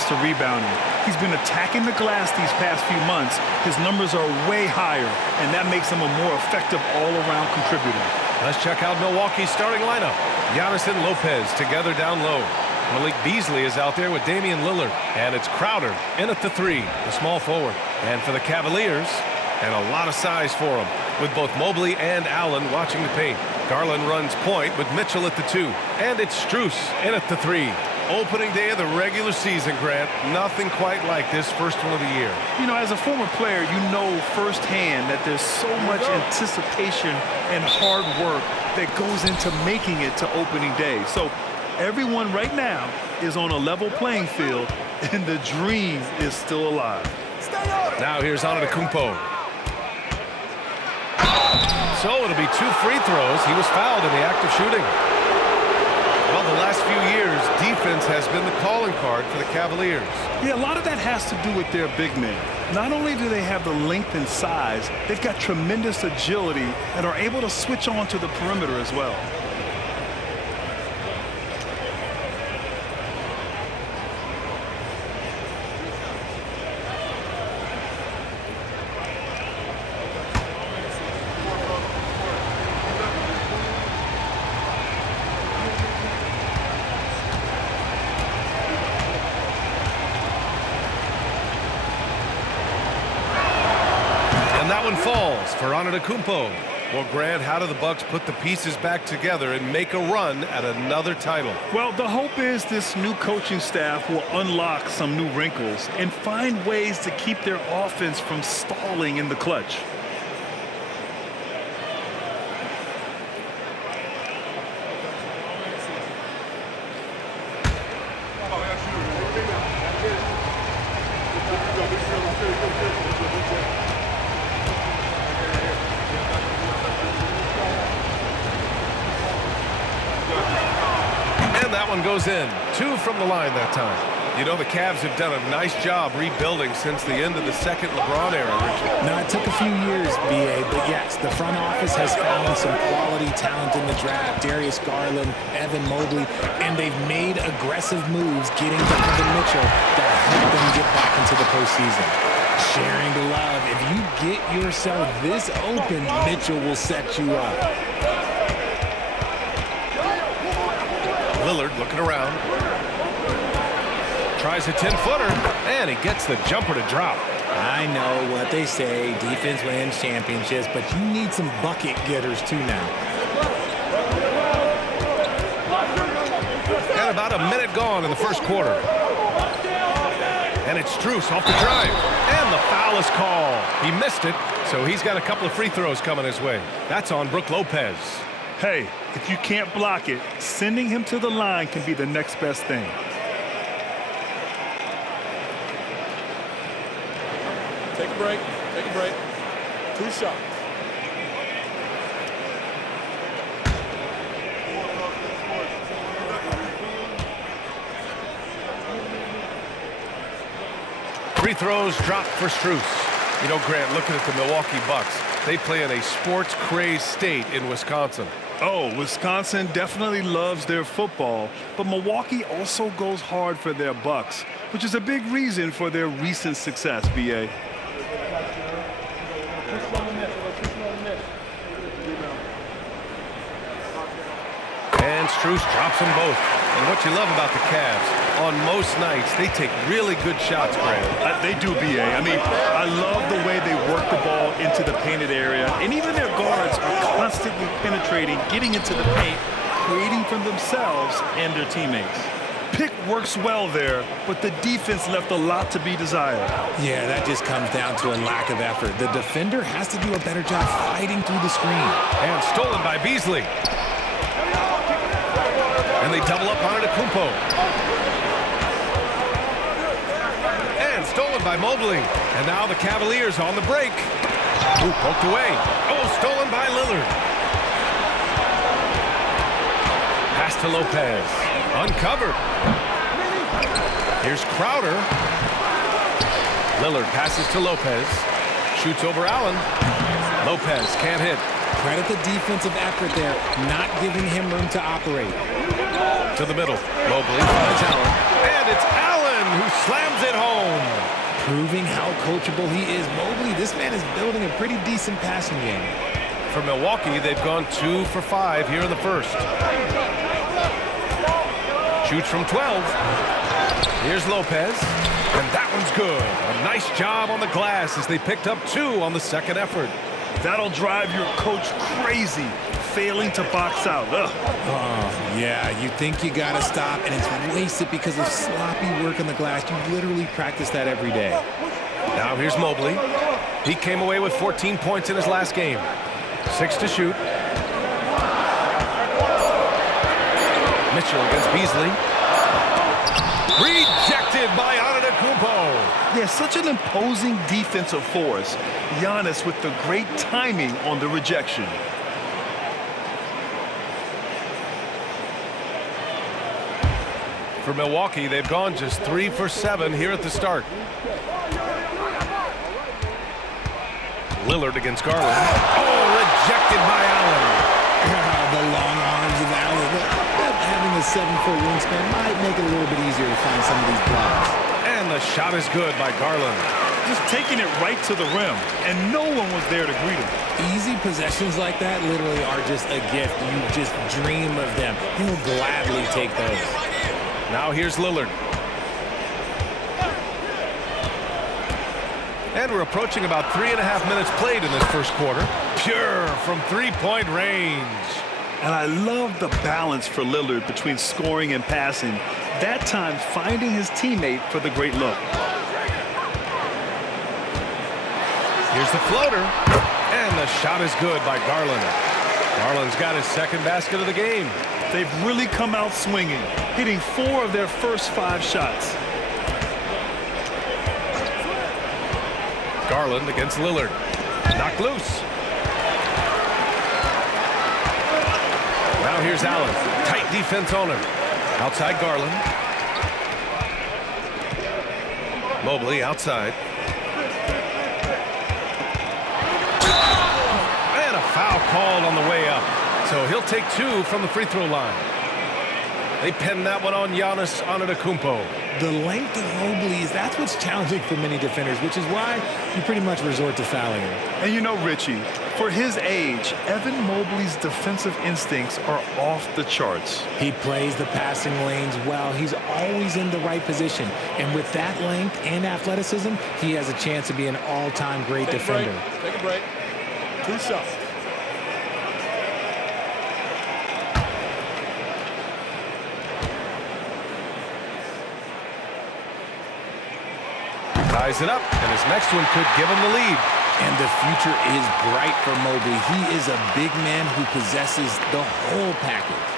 steps to rebounding. He's been attacking the glass these past few months. His numbers are way higher, and that makes him a more effective all-around contributor. Let's check out Milwaukee's starting lineup. Giannis and Lopez together down low. Malik Beasley is out there with Damian Lillard. And it's Crowder in at the 3, the small forward. And for the Cavaliers, and a lot of size for them, with both Mobley and Allen watching the paint. Garland runs point with Mitchell at the 2. And it's Strus in at the 3. Opening day of the regular season, Grant. Nothing quite like this first one of the year. You know, as a former player, you know firsthand that there's so much anticipation and hard work that goes into making it to opening day. So everyone right now is on a level playing field, and the dream is still alive. Now here's Antetokounmpo. So it'll be 2 free throws. He was fouled in the act of shooting. Well, the last few years, defense has been the calling card for the Cavaliers. Yeah, a lot of that has to do with their big men. Not only do they have the length and size, they've got tremendous agility and are able to switch on to the perimeter as well. That one falls for Antetokounmpo. Well, Grant, how do the Bucks put the pieces back together and make a run at another title? Well, the hope is this new coaching staff will unlock some new wrinkles and find ways to keep their offense from stalling in the clutch. That one goes in. 2 from the line that time. You know, the Cavs have done a nice job rebuilding since the end of the second LeBron era, Richard. Now, it took a few years, B.A., but yes, the front office has found some quality talent in the draft. Darius Garland, Evan Mobley, and they've made aggressive moves getting Donovan Mitchell that help them get back into the postseason. Sharing the love. If you get yourself this open, Mitchell will set you up. Lillard looking around. Tries a 10-footer, and he gets the jumper to drop. I know what they say, defense wins championships, but you need some bucket getters too now. Got about a minute gone in the first quarter. And it's Strus off the drive. And the foul is called. He missed it, so he's got a couple of free throws coming his way. That's on Brook Lopez. Hey, if you can't block it, sending him to the line can be the next best thing. Take a break. Take a break. 2 shots. Free throws dropped for Strus. You know, Grant, looking at the Milwaukee Bucks, they play in a sports-crazed state in Wisconsin. Oh, Wisconsin definitely loves their football, but Milwaukee also goes hard for their Bucks, which is a big reason for their recent success, B.A. And Strus drops them both. And what you love about the Cavs, on most nights, they take really good shots, Grant. They do, B.A. I mean, I love the way they work the ball into the painted area, and even their guards are constantly penetrating, getting into the paint, creating for themselves and their teammates. Pick works well there, but the defense left a lot to be desired. Yeah, that just comes down to a lack of effort. The defender has to do a better job fighting through the screen. And stolen by Beasley. And they double up on Antetokounmpo. And stolen by Mobley. And now the Cavaliers on the break. Ooh, poked away. Oh, stolen by Lillard. Pass to Lopez. Uncovered. Here's Crowder. Lillard passes to Lopez. Shoots over Allen. Lopez can't hit. Credit the defensive effort there, not giving him room to operate. To the middle. Mobley finds Allen. And it's Allen who slams proving how coachable he is. Mobley, this man is building a pretty decent passing game. For Milwaukee, they've gone 2 for 5 here in the first. Shoots from 12. Here's Lopez, and that one's good. A nice job on the glass as they picked up 2 on the second effort. That'll drive your coach crazy, failing to box out. Ugh. Oh, yeah, you think you got to stop, and it's wasted because of sloppy work on the glass. You literally practice that every day. Now here's Mobley. He came away with 14 points in his last game. 6 to shoot. Mitchell against Beasley. Rejected by Antetokounmpo. Yeah, such an imposing defensive force. Giannis with the great timing on the rejection. For Milwaukee, they've gone just 3 for 7 here at the start. Lillard against Garland. Oh, rejected by Allen. The long arms of Allen. Having a 7-foot wingspan might make it a little bit easier to find some of these blocks. And the shot is good by Garland. Just taking it right to the rim, and no one was there to greet him. Easy possessions like that literally are just a gift. You just dream of them. He'll gladly take those. Now here's Lillard. And we're approaching about 3.5 minutes played in this first quarter. Pure from three-point range. And I love the balance for Lillard between scoring and passing. That time finding his teammate for the great look. Here's the floater. And the shot is good by Garland. Garland's got his second basket of the game. They've really come out swinging, hitting 4 of their first 5 shots. Garland against Lillard. Knocked loose. Now here's Allen. Tight defense on him. Outside Garland. Mobley outside. And a foul called on the way up. So he'll take 2 from the free throw line. They pinned that one on Giannis Antetokounmpo. The length of Mobley, that's what's challenging for many defenders, which is why you pretty much resort to fouling him. And you know, Richie, for his age, Evan Mobley's defensive instincts are off the charts. He plays the passing lanes well. He's always in the right position. And with that length and athleticism, he has a chance to be an all-time great defender. Take a break. 2 shots. Ties it up, and his next one could give him the lead. And the future is bright for Mobley. He is a big man who possesses the whole package.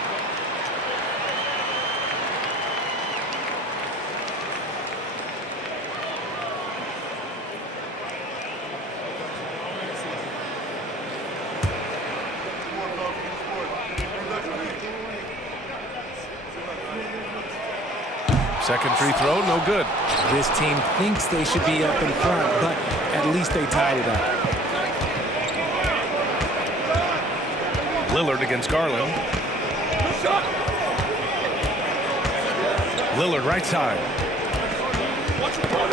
Second free throw, no good. This team thinks they should be up in front, but at least they tied it up. Lillard against Garland. Lillard right side.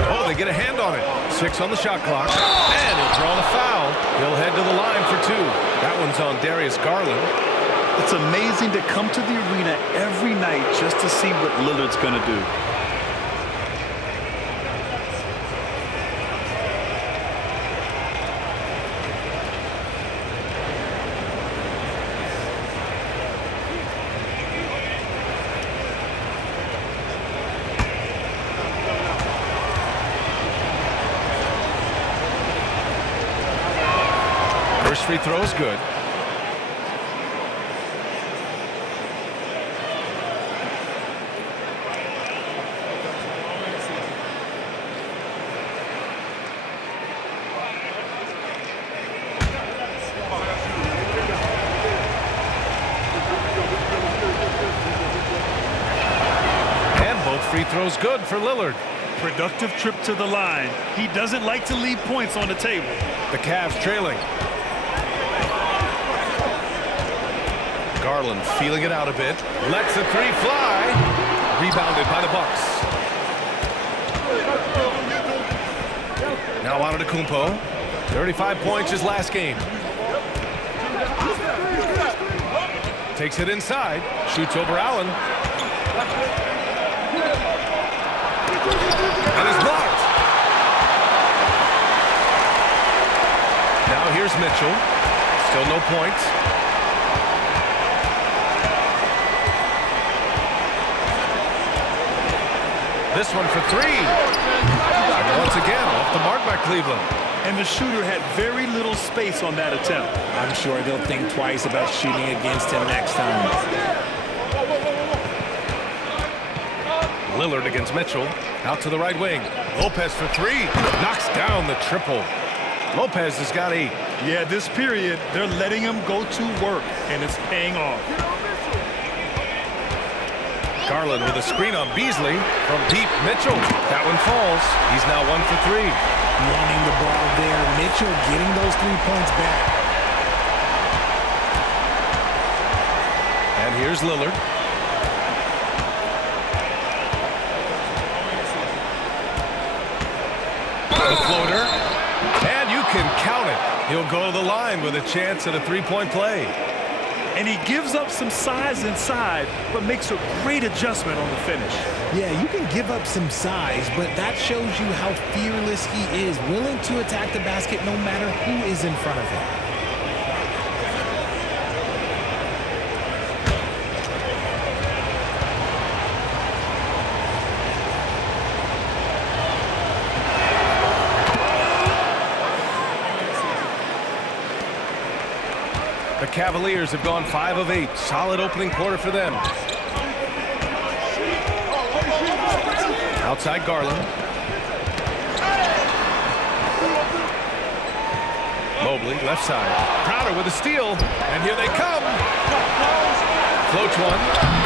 Oh, they get a hand on it. 6 on the shot clock. And he'll draw the foul. He'll head to the line for 2. That one's on Darius Garland. It's amazing to come to the arena every night just to see what Lillard's going to do. First free throw is good. Free throw's good for Lillard. Productive trip to the line. He doesn't like to leave points on the table. The Cavs trailing. Garland feeling it out a bit. Lets the 3 fly. Rebounded by the Bucks. Now Antetokounmpo. 35 points his last game. Takes it inside. Shoots over Allen. And is blocked. Now here's Mitchell. Still no points. This one for three. And once again, off the mark by Cleveland. And the shooter had very little space on that attempt. I'm sure they'll think twice about shooting against him next time. Lillard against Mitchell. Out to the right wing. Lopez for three. Knocks down the triple. Lopez has got 8. Yeah, this period, they're letting him go to work, and it's paying off. Garland with a screen on Beasley. From deep, Mitchell. That one falls. He's now 1 for 3. Running the ball there. Mitchell getting those 3 points back. And here's Lillard. The floater. And you can count it. He'll go to the line with a chance at a 3-point play. And he gives up some size inside, but makes a great adjustment on the finish. Yeah, you can give up some size, but that shows you how fearless he is, willing to attack the basket no matter who is in front of him. The Cavaliers have gone 5 of 8. Solid opening quarter for them. Outside Garland. Mobley, left side. Crowder with a steal. And here they come. Floats one.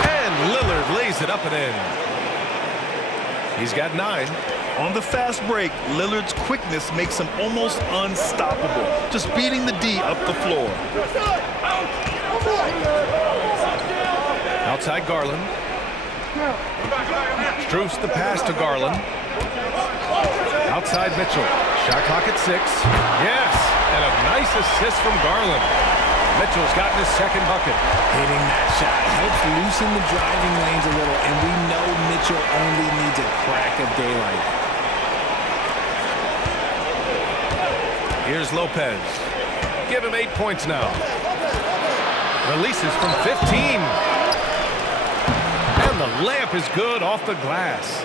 And Lillard lays it up and in. He's got 9. On the fast break, Lillard's quickness makes him almost unstoppable, just beating the D up the floor. Outside Garland. Stroops the pass to Garland. Outside Mitchell. Shot clock at 6. Yes, and a nice assist from Garland. Mitchell's gotten his second bucket. Hitting that shot helps loosen the driving lanes a little, and we know Mitchell only needs a crack of daylight. Here's Lopez. Give him 8 points now. Releases from 15. And the layup is good off the glass.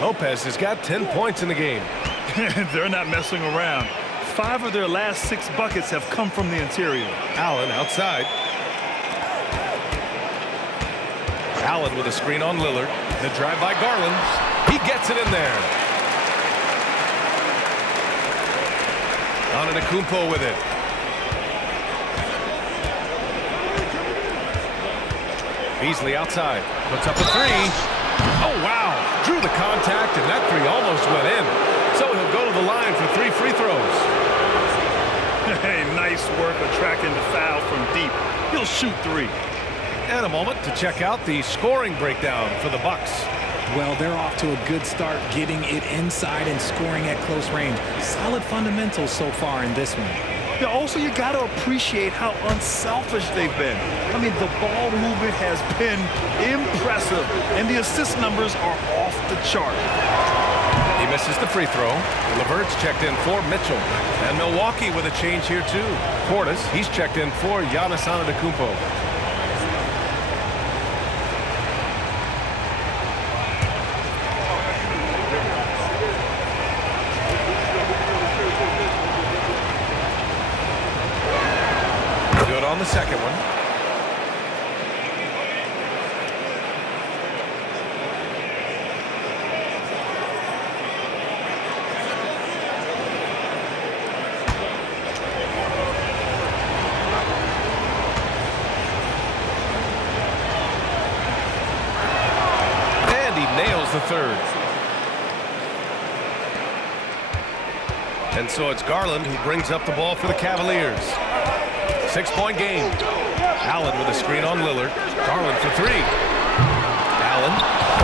Lopez has got 10 points in the game. They're not messing around. 5 of their last 6 buckets have come from the interior. Allen outside. Allen with a screen on Lillard. The drive by Garland. He gets it in there. Antetokounmpo with it. Beasley outside. Puts up a 3. Oh, wow. Drew the contact, and that 3 almost went in. So he'll go to the line for 3 free throws. Hey, nice work attracting the foul from deep. He'll shoot 3. And a moment to check out the scoring breakdown for the Bucks. Well, they're off to a good start, getting it inside and scoring at close range. Solid fundamentals so far in this one. Yeah, also, you got to appreciate how unselfish they've been. I mean, the ball movement has been impressive, and the assist numbers are off the chart. He misses the free throw. LeVert's checked in for Mitchell. And Milwaukee with a change here, too. Portis, he's checked in for Giannis Antetokounmpo. Good on the second one. The third. And so it's Garland who brings up the ball for the Cavaliers. 6-point game. Allen with a screen on Lillard. Garland for 3. Allen.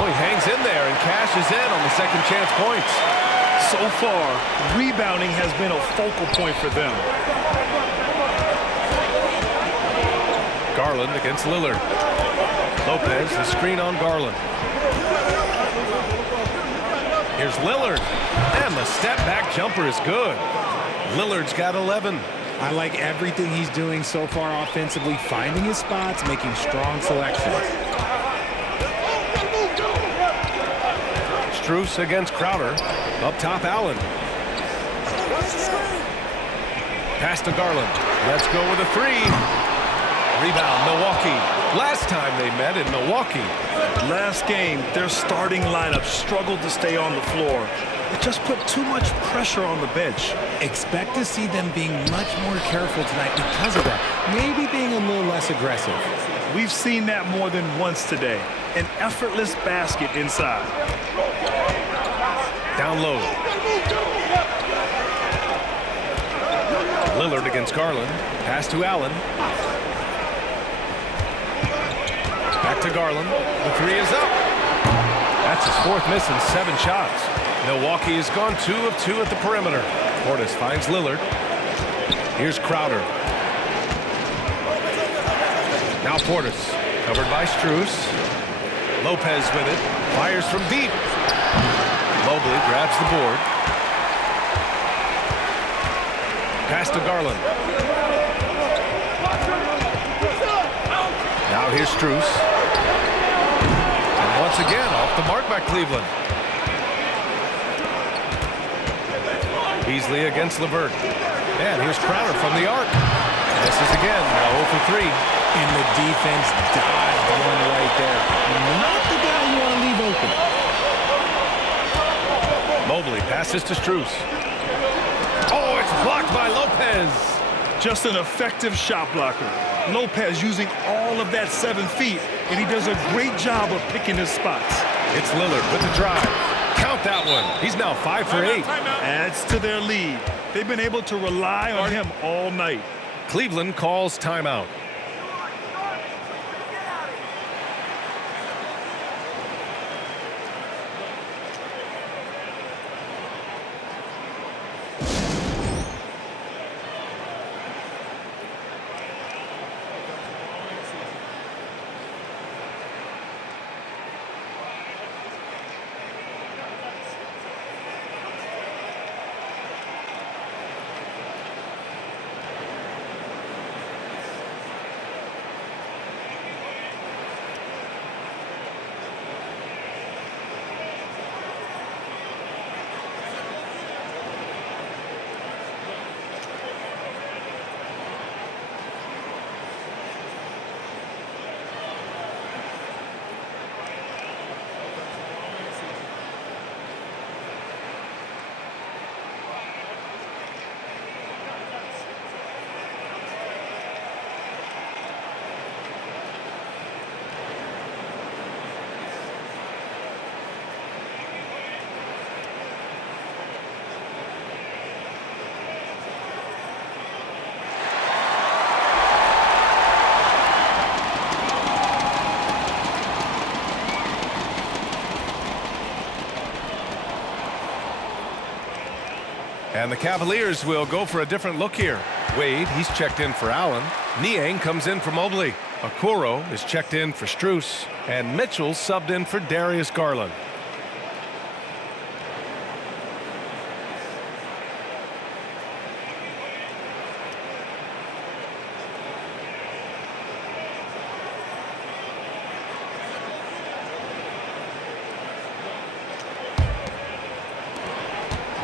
Oh, he hangs in there and cashes in on the second chance points. So far, rebounding has been a focal point for them. Garland against Lillard. Lopez, the screen on Garland. Here's Lillard, and the step-back jumper is good. Lillard's got 11. I like everything he's doing so far offensively, finding his spots, making strong selections. Strus against Crowder. Up top, Allen. Pass to Garland. Let's go with a three. Rebound, Milwaukee. Last time they met in Milwaukee. Last game, their starting lineup struggled to stay on the floor. It just put too much pressure on the bench. Expect to see them being much more careful tonight because of that. Maybe being a little less aggressive. We've seen that more than once today. An effortless basket inside. Down low. Lillard against Garland. Pass to Allen. Back to Garland. The three is up. That's his fourth miss in 7 shots. Milwaukee has gone 2 of 2 at the perimeter. Portis finds Lillard. Here's Crowder. Now Portis, covered by Strus. Lopez with it. Fires from deep. Mobley grabs the board. Pass to Garland. Now here's Strus. And once again, off the mark by Cleveland. Beasley against LeVert. And here's Crowder from the arc. Misses again, now 0 for 3. And the defense dodged one right there. Not the guy you want to leave open. Mobley passes to Strus. Oh, it's blocked by Lopez. Just an effective shot blocker. Lopez using all of that 7 feet, and he does a great job of picking his spots. It's Lillard with the drive. Count that one. He's now 5 for 8. Adds to their lead. They've been able to rely on him all night. Cleveland calls timeout. And the Cavaliers will go for a different look here. Wade, he's checked in for Allen. Niang comes in for Mobley. Okoro is checked in for Strus. And Mitchell subbed in for Darius Garland.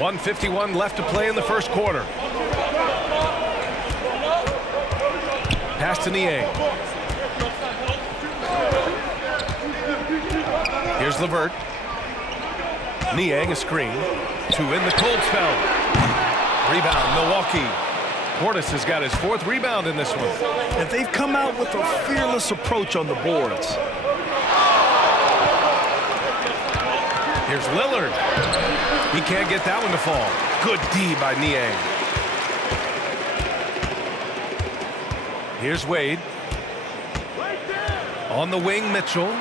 .151 left to play in the first quarter. Pass to Niang. Here's LeVert. Niang a screen. To win the cold spell. Rebound, Milwaukee. Portis has got his 4th rebound in this one. And they've come out with a fearless approach on the boards. Here's Lillard. He can't get that one to fall. Good D by Niang. Here's Wade. On the wing, Mitchell.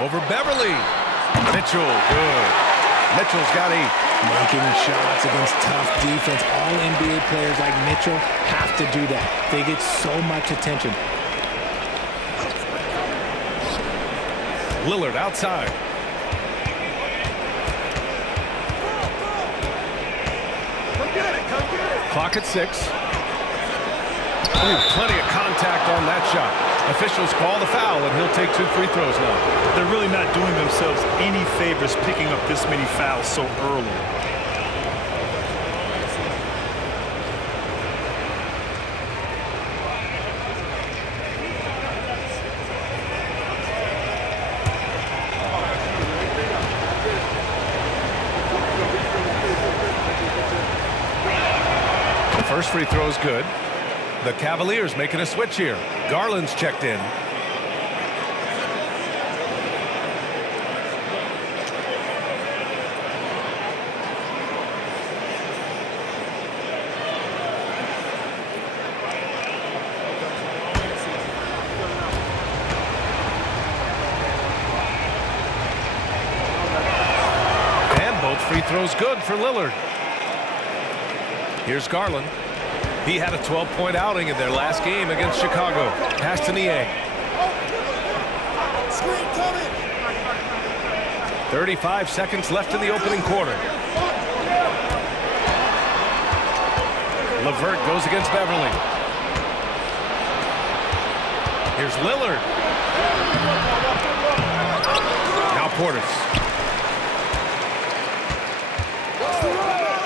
Over Beverly. Mitchell, good. Mitchell's got 8. Making shots against tough defense. All NBA players like Mitchell have to do that. They get so much attention. Lillard outside. Clock at 6. Ooh, plenty of contact on that shot. Officials call the foul, and he'll take 2 free throws now. They're really not doing themselves any favors picking up this many fouls so early. The first free throw is good. The Cavaliers making a switch here. Garland's checked in. And both free throws good for Lillard. Here's Garland. He had a 12-point outing in their last game against Chicago. Pass to Niang. 35 seconds left in the opening quarter. LeVert goes against Beverly. Here's Lillard. Now Portis.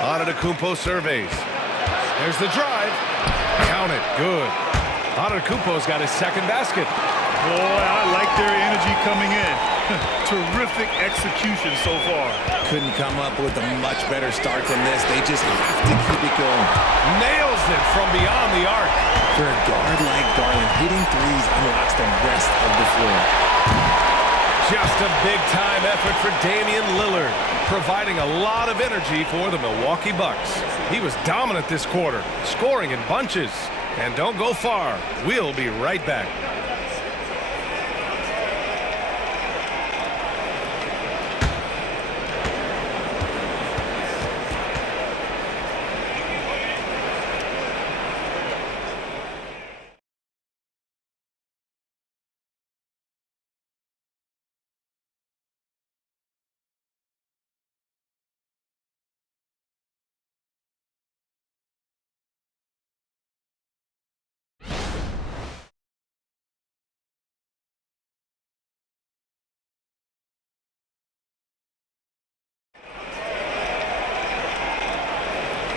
Antetokounmpo surveys. There's the drive. Count it. Good. Antetokounmpo's got his second basket. Boy, I like their energy coming in. Terrific execution so far. Couldn't come up with a much better start than this. They just have to keep it going. Nails it from beyond the arc. For a guard like Garland, hitting threes unlocks the rest of the floor. Just a big-time effort for Damian Lillard, providing a lot of energy for the Milwaukee Bucks. He was dominant this quarter, scoring in bunches. And don't go far. We'll be right back.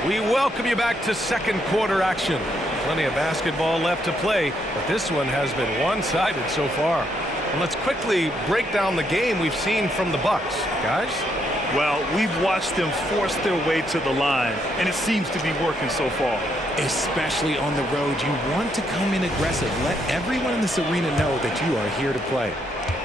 We welcome you back to second quarter action. Plenty of basketball left to play, but this one has been one-sided so far. And let's quickly break down the game we've seen from the Bucks. Guys? Well, we've watched them force their way to the line, and it seems to be working so far. Especially on the road, you want to come in aggressive. Let everyone in this arena know that you are here to play.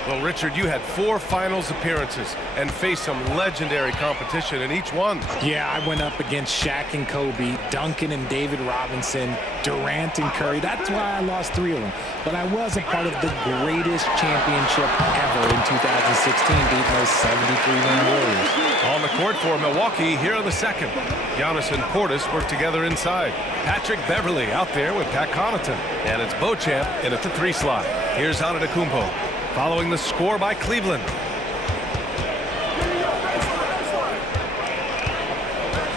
Well, Richard, you had 4 finals appearances and faced some legendary competition in each one. Yeah, I went up against Shaq and Kobe, Duncan and David Robinson, Durant and Curry. That's why I lost 3 of them. But I was a part of the greatest championship ever in 2016, beating those 73-win Warriors. On the court for Milwaukee here in the second. Giannis and Portis work together inside. Patrick Beverly out there with Pat Connaughton. And it's Beauchamp in at the 3 slot. Here's Antetokounmpo. Following the score by Cleveland.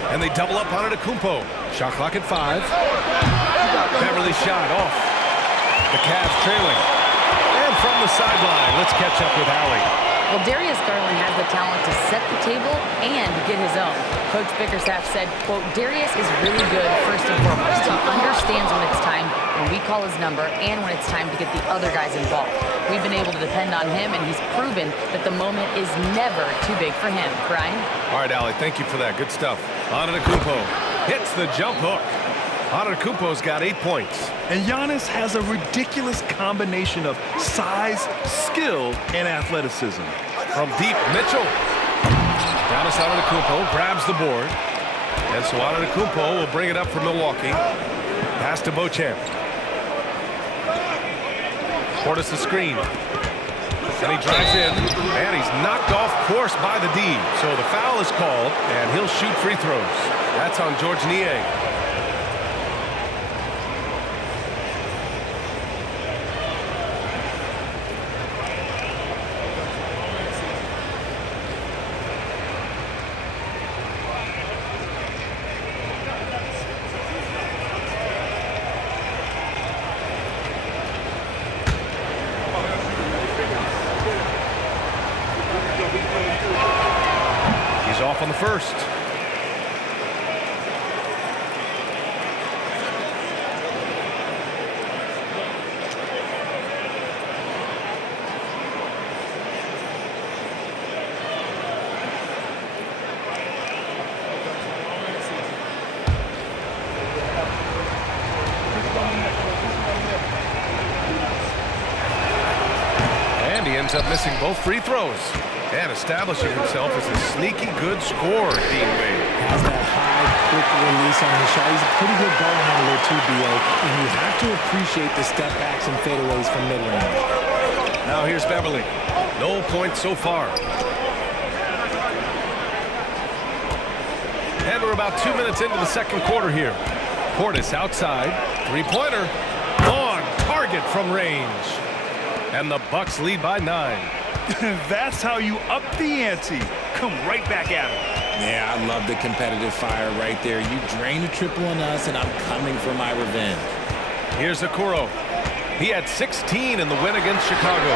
And they double up on Antetokounmpo. Shot clock at 5. Beverly shot off. The Cavs trailing. And from the sideline, let's catch up with Allie. Well, Darius Garland has the talent to set the table and get his own. Coach Bickerstaff said, quote, Darius is really good first and foremost. He understands when it's time, when we call his number, and when it's time to get the other guys involved. We've been able to depend on him, and he's proven that the moment is never too big for him. Brian? All right, Allie, thank you for that. Good stuff. Antetokounmpo hits the jump hook. Antetokounmpo's got 8 points. And Giannis has a ridiculous combination of size, skill, and athleticism. From deep, Mitchell. Giannis Antetokounmpo grabs the board. And so Antetokounmpo will bring it up for Milwaukee. Pass to Beauchamp. Portis the screen. And he drives in. And he's knocked off forced by the D. So the foul is called, and he'll shoot free throws. That's on Georges Niang. Off on the first. And he ends up missing both free throws. And establishing himself as a sneaky good scorer, Dean Wade. Has that high, quick release on his shot. He's a pretty good ball handler too, B.A. And you have to appreciate the step backs and fadeaways from mid-range. Now here's Beverly. No points so far. And we're about 2 minutes into the second quarter here. Portis outside. Three-pointer. On target from range. And the Bucks lead by 9. That's how you up the ante. Come right back at him. Yeah, I love the competitive fire right there. You drain a triple on us, and I'm coming for my revenge. Here's Okoro. He had 16 in the win against Chicago.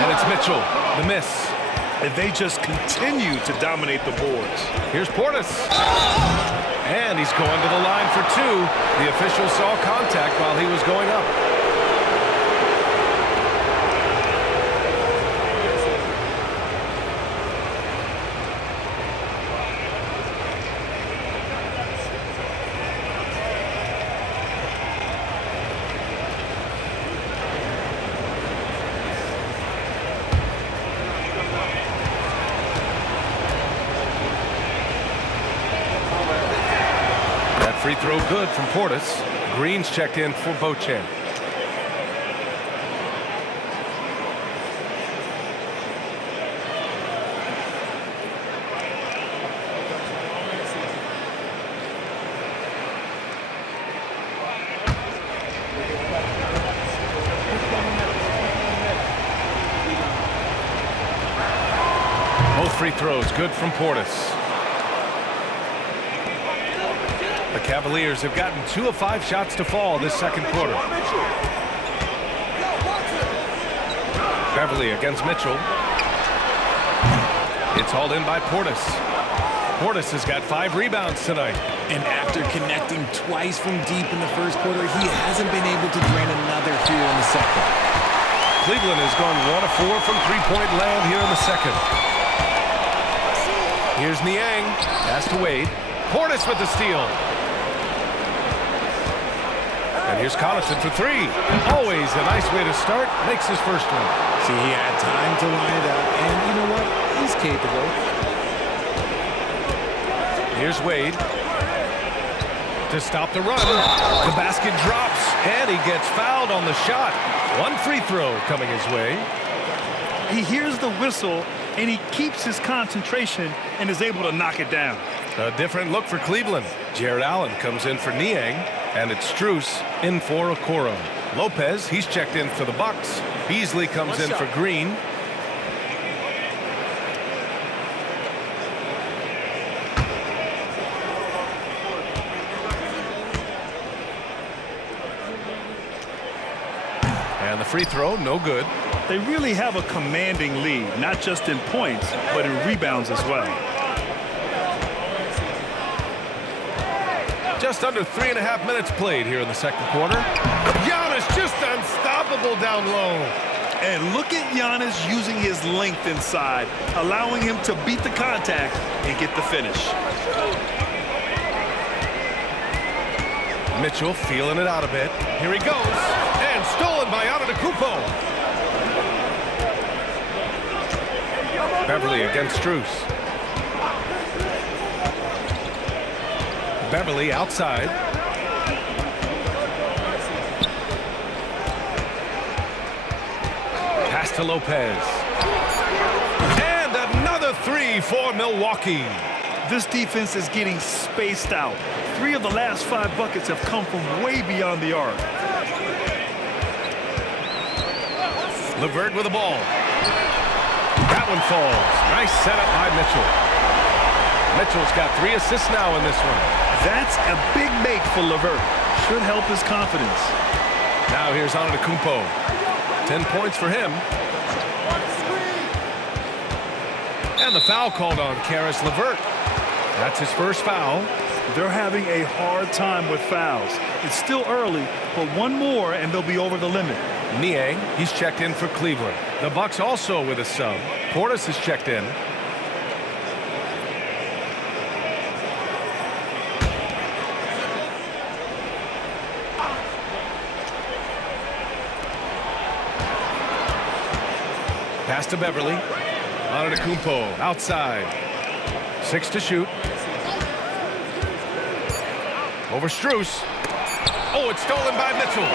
And it's Mitchell, the miss. And they just continue to dominate the boards. Here's Portis. And he's going to the line for 2. The official saw contact while he was going up. Free throw good from Portis. Green's checked in for Beauchamp. Both free throws good from Portis. The Cavaliers have gotten 2 of 5 shots to fall this second quarter. Beverly against Mitchell. It's hauled in by Portis. Portis has got 5 rebounds tonight. And after connecting twice from deep in the first quarter, he hasn't been able to drain another here in the second. Cleveland has gone 1 of 4 from three-point land here in the second. Here's Niang. Pass to Wade. Portis with the steal. And here's Connaughton for 3. Always a nice way to start. Makes his first one. See, he had time to line it up, and you know what? He's capable. Here's Wade. To stop the run. The basket drops, and he gets fouled on the shot. 1 free throw coming his way. He hears the whistle, and he keeps his concentration and is able to knock it down. A different look for Cleveland. Jared Allen comes in for Niang, and it's Strus in for Okoro. Lopez, he's checked in for the Bucks. Beasley comes in for Green. And the free throw, no good. They really have a commanding lead, not just in points, but in rebounds as well. Just under 3.5 minutes played here in the second quarter. Giannis just unstoppable down low. And look at Giannis using his length inside, allowing him to beat the contact and get the finish. Mitchell feeling it out a bit. Here he goes. And stolen by Antetokounmpo. Beverly against Strus. Beverly outside. Pass to Lopez. And three for Milwaukee. This defense is getting spaced out. 3 of the last 5 buckets have come from way beyond the arc. LeVert with the ball. That one falls. Nice setup by Mitchell. Mitchell's got 3 assists now in this one. That's a big make for LeVert. Should help his confidence. Now here's Antetokounmpo. 10 points for him. And the foul called on Karis LeVert. That's his first foul. They're having a hard time with fouls. It's still early, but one more and they'll be over the limit. Niang, he's checked in for Cleveland. The Bucks also with a sub. Portis is checked in. Pass to Beverly. Antetokounmpo outside. 6 to shoot. Over Strus. Oh, it's stolen by Mitchell.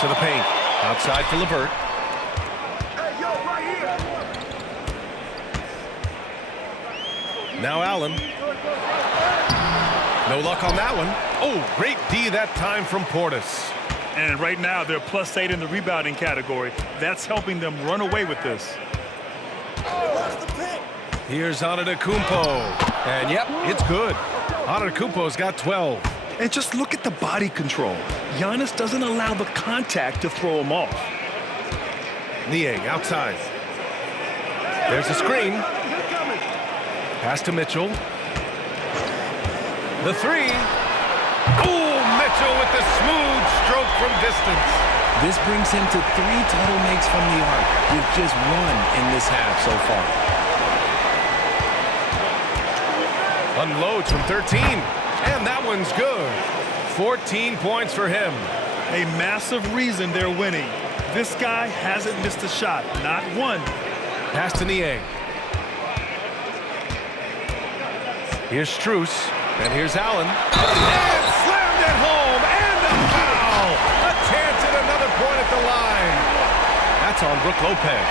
To the paint. Outside for LeVert. Now Allen. No luck on that one. Oh, great D that time from Portis. And right now, they're +8 in the rebounding category. That's helping them run away with this. Here's Antetokounmpo. And yep, it's good. Antetokounmpo's got 12. And just look at the body control. Giannis doesn't allow the contact to throw him off. Niang outside. There's a screen. Pass to Mitchell. The 3. Oh, Mitchell with the smooth stroke from distance. This brings him to 3 total makes from the arc, with just 1 in this half so far. Unloads from 13. And that one's good. 14 points for him. A massive reason they're winning. This guy hasn't missed a shot, not one. Pass to Niang. Here's Strus. And here's Allen. And slammed it home. And a foul. A chance at another point at the line. That's on Brook Lopez.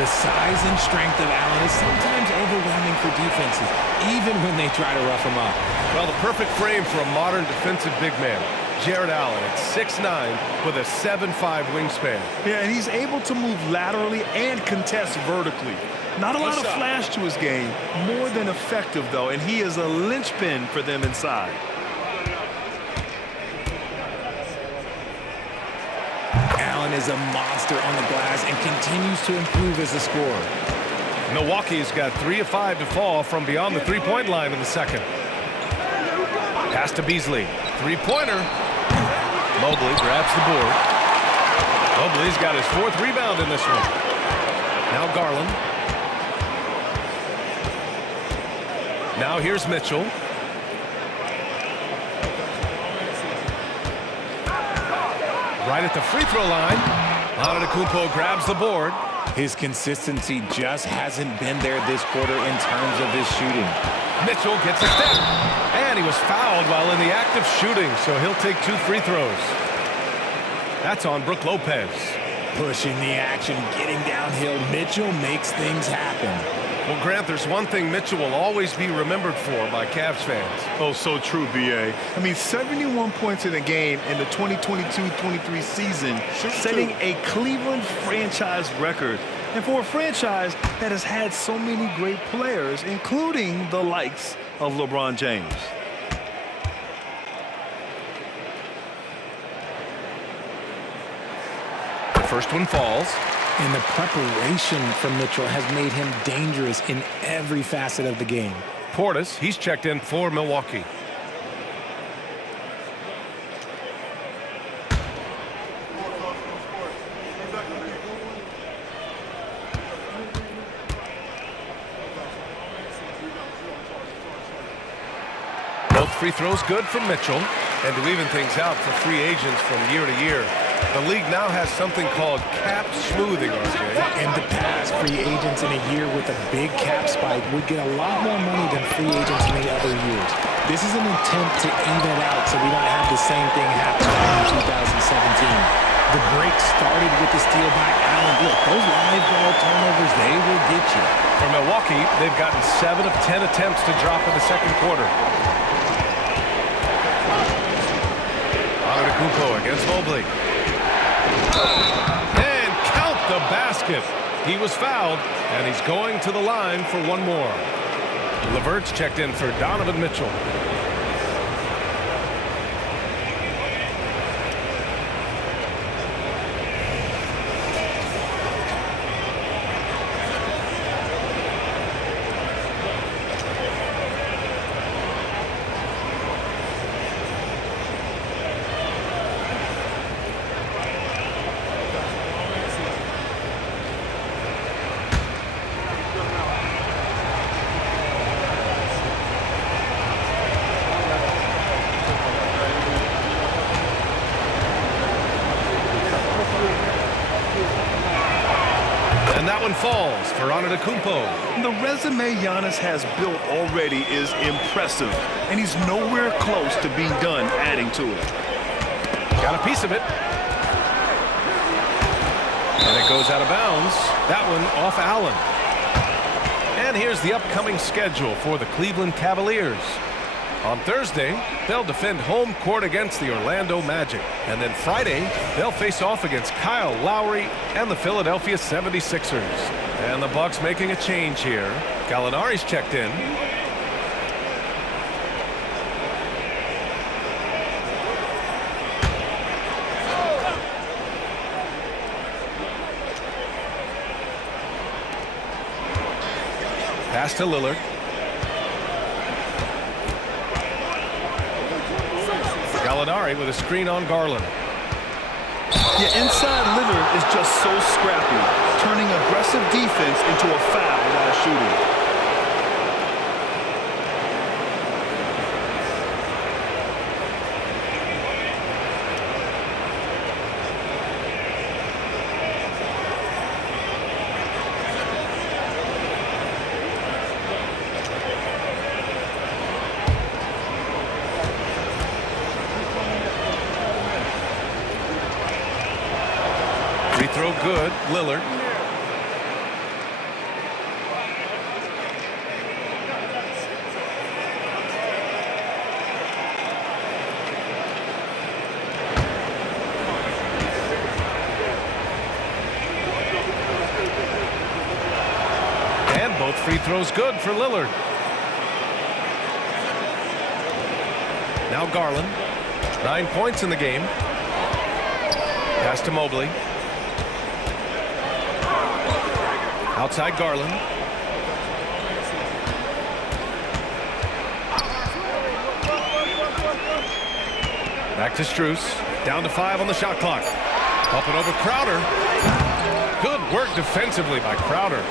The size and strength of Allen is sometimes overwhelming for defenses, even when they try to rough him up. Well, the perfect frame for a modern defensive big man. Jared Allen at 6'9" with a 7'5" wingspan. Yeah, and he's able to move laterally and contest vertically. Not a lot of flash to his game, more than effective, though, and he is a linchpin for them inside. Allen is a monster on the glass and continues to improve as a scorer. Milwaukee's got 3 of 5 to fall from beyond the three-point line in the second. Pass to Beasley. Three-pointer. Mobley grabs the board. Mobley's got his 4th rebound in this one. Now Garland. Now here's Mitchell. Right at the free throw line. Antetokounmpo grabs the board. His consistency just hasn't been there this quarter in terms of his shooting. Mitchell gets a step. And he was fouled while in the act of shooting, so he'll take 2 free throws. That's on Brook Lopez. Pushing the action, getting downhill. Mitchell makes things happen. Well, Grant, there's one thing Mitchell will always be remembered for by Cavs fans. Oh, so true, B.A. I mean, 71 points in a game in the 2022-23 season, setting a Cleveland franchise record. And for a franchise that has had so many great players, including the likes of LeBron James. The first one falls. And the preparation from Mitchell has made him dangerous in every facet of the game. Portis, he's checked in for Milwaukee. Both free throws good from Mitchell. And to even things out for free agents from year to year, The league now has something called cap smoothing, RJ. In the past, free agents in a year with a big cap spike would get a lot more money than free agents in the other years. This is an attempt to even it out so we don't have the same thing happen in 2017. The break started with the steal by Allen. Look, those live ball turnovers, they will get you. For Milwaukee, they've gotten 7 of 10 attempts to drop in the second quarter. Antetokounmpo against Mobley. And count the basket. He was fouled, and he's going to the line for one more. LeVert's checked in for Donovan Mitchell. And that one falls for Antetokounmpo. The resume Giannis has built already is impressive, and he's nowhere close to being done adding to it. Got a piece of it. And it goes out of bounds. That one off Allen. And here's the upcoming schedule for the Cleveland Cavaliers. On Thursday, they'll defend home court against the Orlando Magic. And then Friday, they'll face off against Kyle Lowry and the Philadelphia 76ers. And the Bucks making a change here. Gallinari's checked in. Pass to Lillard. Gallinari with a screen on Garland. Yeah, inside Lillard is just so scrappy, turning aggressive defense into a foul while shooting. Free throw good. Lillard. And both free throws good for Lillard. Now Garland. 9 points in the game. Pass to Mobley. Outside Garland. Back to Strus. Down to 5 on the shot clock. Up and over Crowder. Good work defensively by Crowder.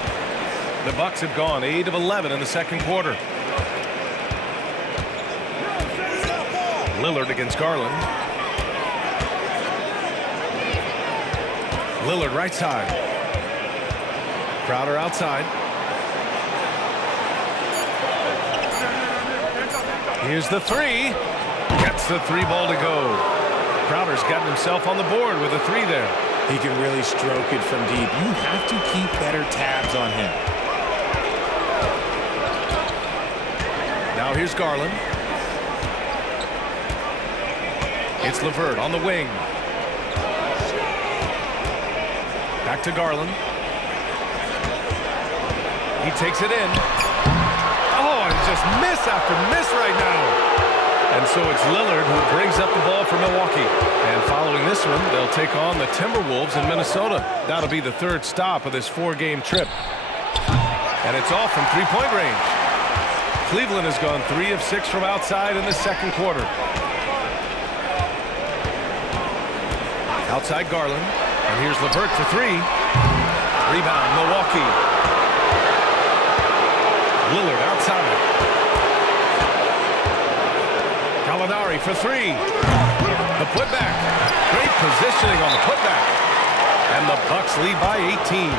The Bucks have gone 8 of 11 in the second quarter. Lillard against Garland. Lillard right side. Crowder outside. Here's the three. Gets the three ball to go. Crowder's gotten himself on the board with a three there. He can really stroke it from deep. You have to keep better tabs on him. Now here's Garland. It's LeVert on the wing. Back to Garland. He takes it in. Oh, and just miss after miss right now. And so it's Lillard who brings up the ball for Milwaukee. And following this one, they'll take on the Timberwolves in Minnesota. That'll be the third stop of this 4-game trip. And it's all from three-point range. Cleveland has gone 3 of 6 from outside in the second quarter. Outside Garland. And here's LeVert for 3. Rebound, Milwaukee. Lillard outside. Gallinari for 3. The putback. Great positioning on the putback. And the Bucks lead by 18.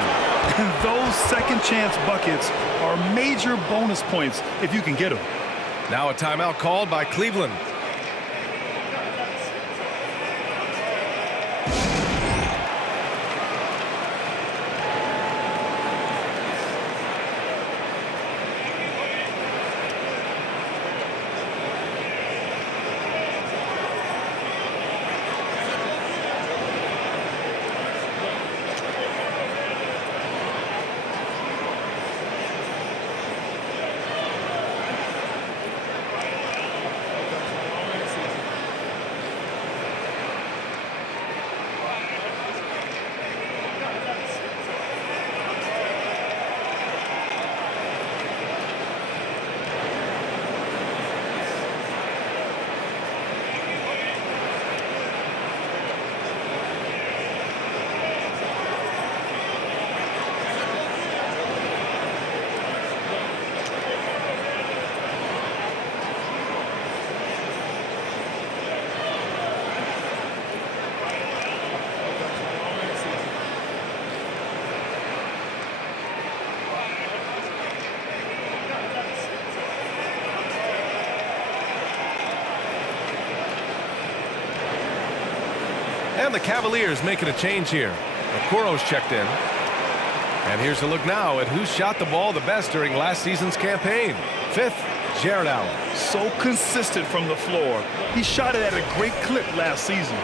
Those second chance buckets are major bonus points if you can get them. Now a timeout called by Cleveland. And the Cavaliers making a change here. Okoro's checked in. And here's a look now at who shot the ball the best during last season's campaign. Fifth, Jared Allen. So consistent from the floor. He shot it at a great clip last season.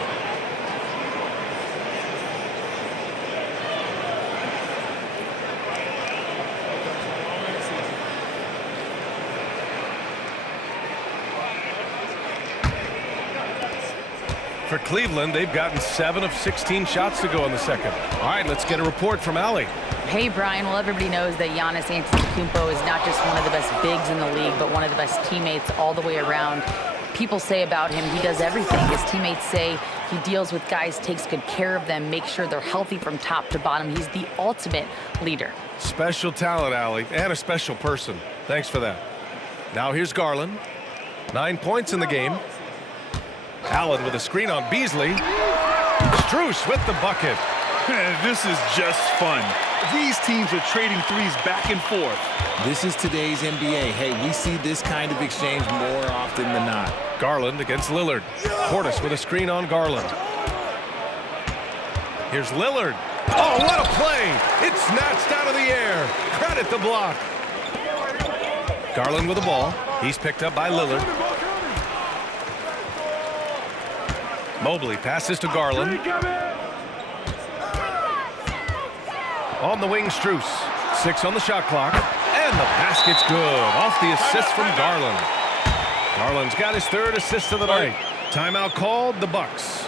For Cleveland, they've gotten 7 of 16 shots to go in the second. All right, let's get a report from Allie. Hey, Brian. Well, everybody knows that Giannis Antetokounmpo is not just one of the best bigs in the league, but one of the best teammates all the way around. People say about him, he does everything. His teammates say he deals with guys, takes good care of them, makes sure they're healthy from top to bottom. He's the ultimate leader. Special talent, Allie, and a special person. Thanks for that. Now here's Garland. 9 points in the game. Allen with a screen on Beasley. Strus with the bucket. This is just fun. These teams are trading threes back and forth. This is today's NBA. Hey, we see this kind of exchange more often than not. Garland against Lillard. Portis with a screen on Garland. Here's Lillard. Oh, what a play! It's snatched out of the air. Credit the block. Garland with the ball. He's picked up by Lillard. Mobley passes to Garland. On the wing, Strus. 6 on the shot clock. And the basket's good. Off the assist from Garland. Garland's got his 3rd assist of the night. Timeout called, the Bucks.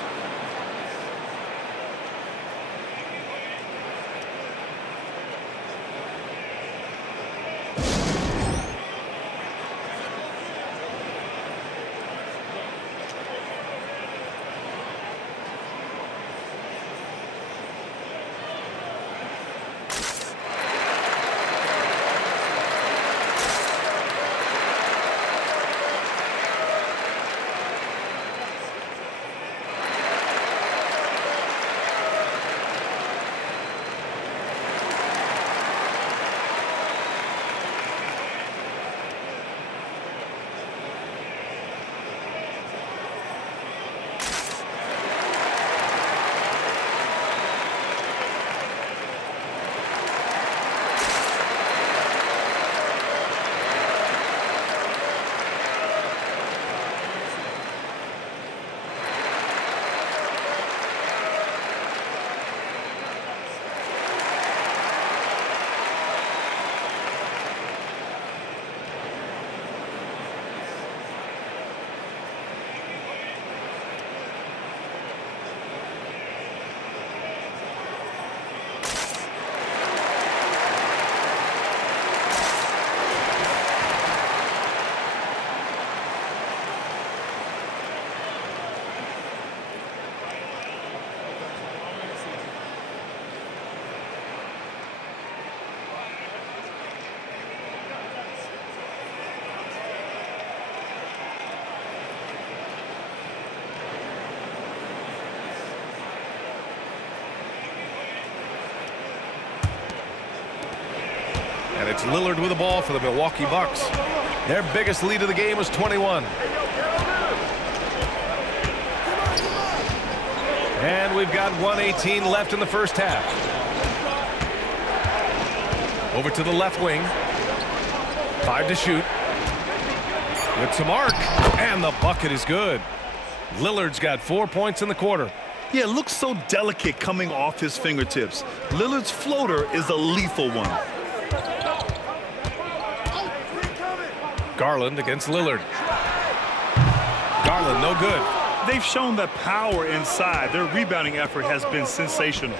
It's Lillard with the ball for the Milwaukee Bucks. Their biggest lead of the game was 21. And we've got 1:18 left in the first half. Over to the left wing. 5 to shoot. With some arc. And the bucket is good. Lillard's got 4 points in the quarter. Yeah, it looks so delicate coming off his fingertips. Lillard's floater is a lethal one. Garland against Lillard. Garland, no good. They've shown that power inside. Their rebounding effort has been sensational.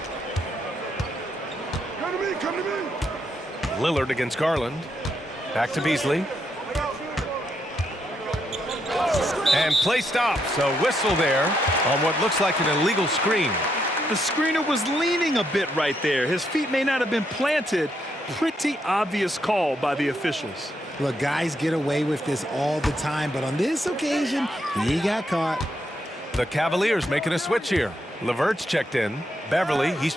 Lillard against Garland. Back to Beasley. And play stops. A whistle there on what looks like an illegal screen. The screener was leaning a bit right there. His feet may not have been planted. Pretty obvious call by the officials. Look, guys get away with this all the time, but on this occasion, he got caught. The Cavaliers making a switch here. LeVert's checked in. Beverly, he's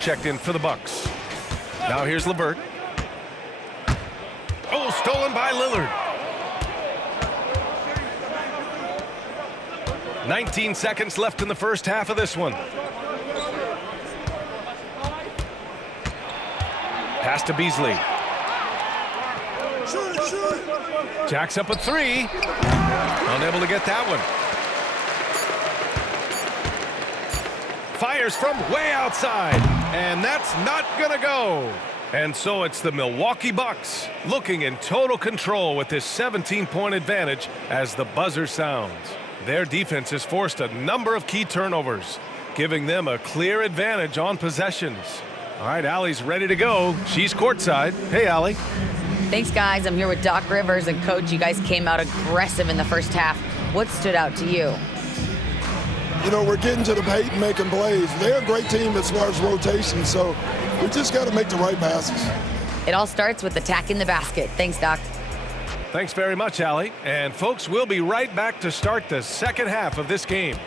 checked in for the Bucks. Now here's LeVert. Oh, stolen by Lillard. 19 seconds left in the first half of this one. Pass to Beasley. Jacks up a 3. Unable to get that one. Fires from way outside. And that's not going to go. And so it's the Milwaukee Bucks looking in total control with this 17-point advantage as the buzzer sounds. Their defense has forced a number of key turnovers, giving them a clear advantage on possessions. All right, Allie's ready to go. She's courtside. Hey, Allie. Thanks, guys. I'm here with Doc Rivers. And, Coach, you guys came out aggressive in the first half. What stood out to you? You know, we're getting to the paint and making plays. They're a great team as far as rotation, so we just got to make the right passes. It all starts with attacking the basket. Thanks, Doc. Thanks very much, Allie. And, folks, we'll be right back to start the second half of this game.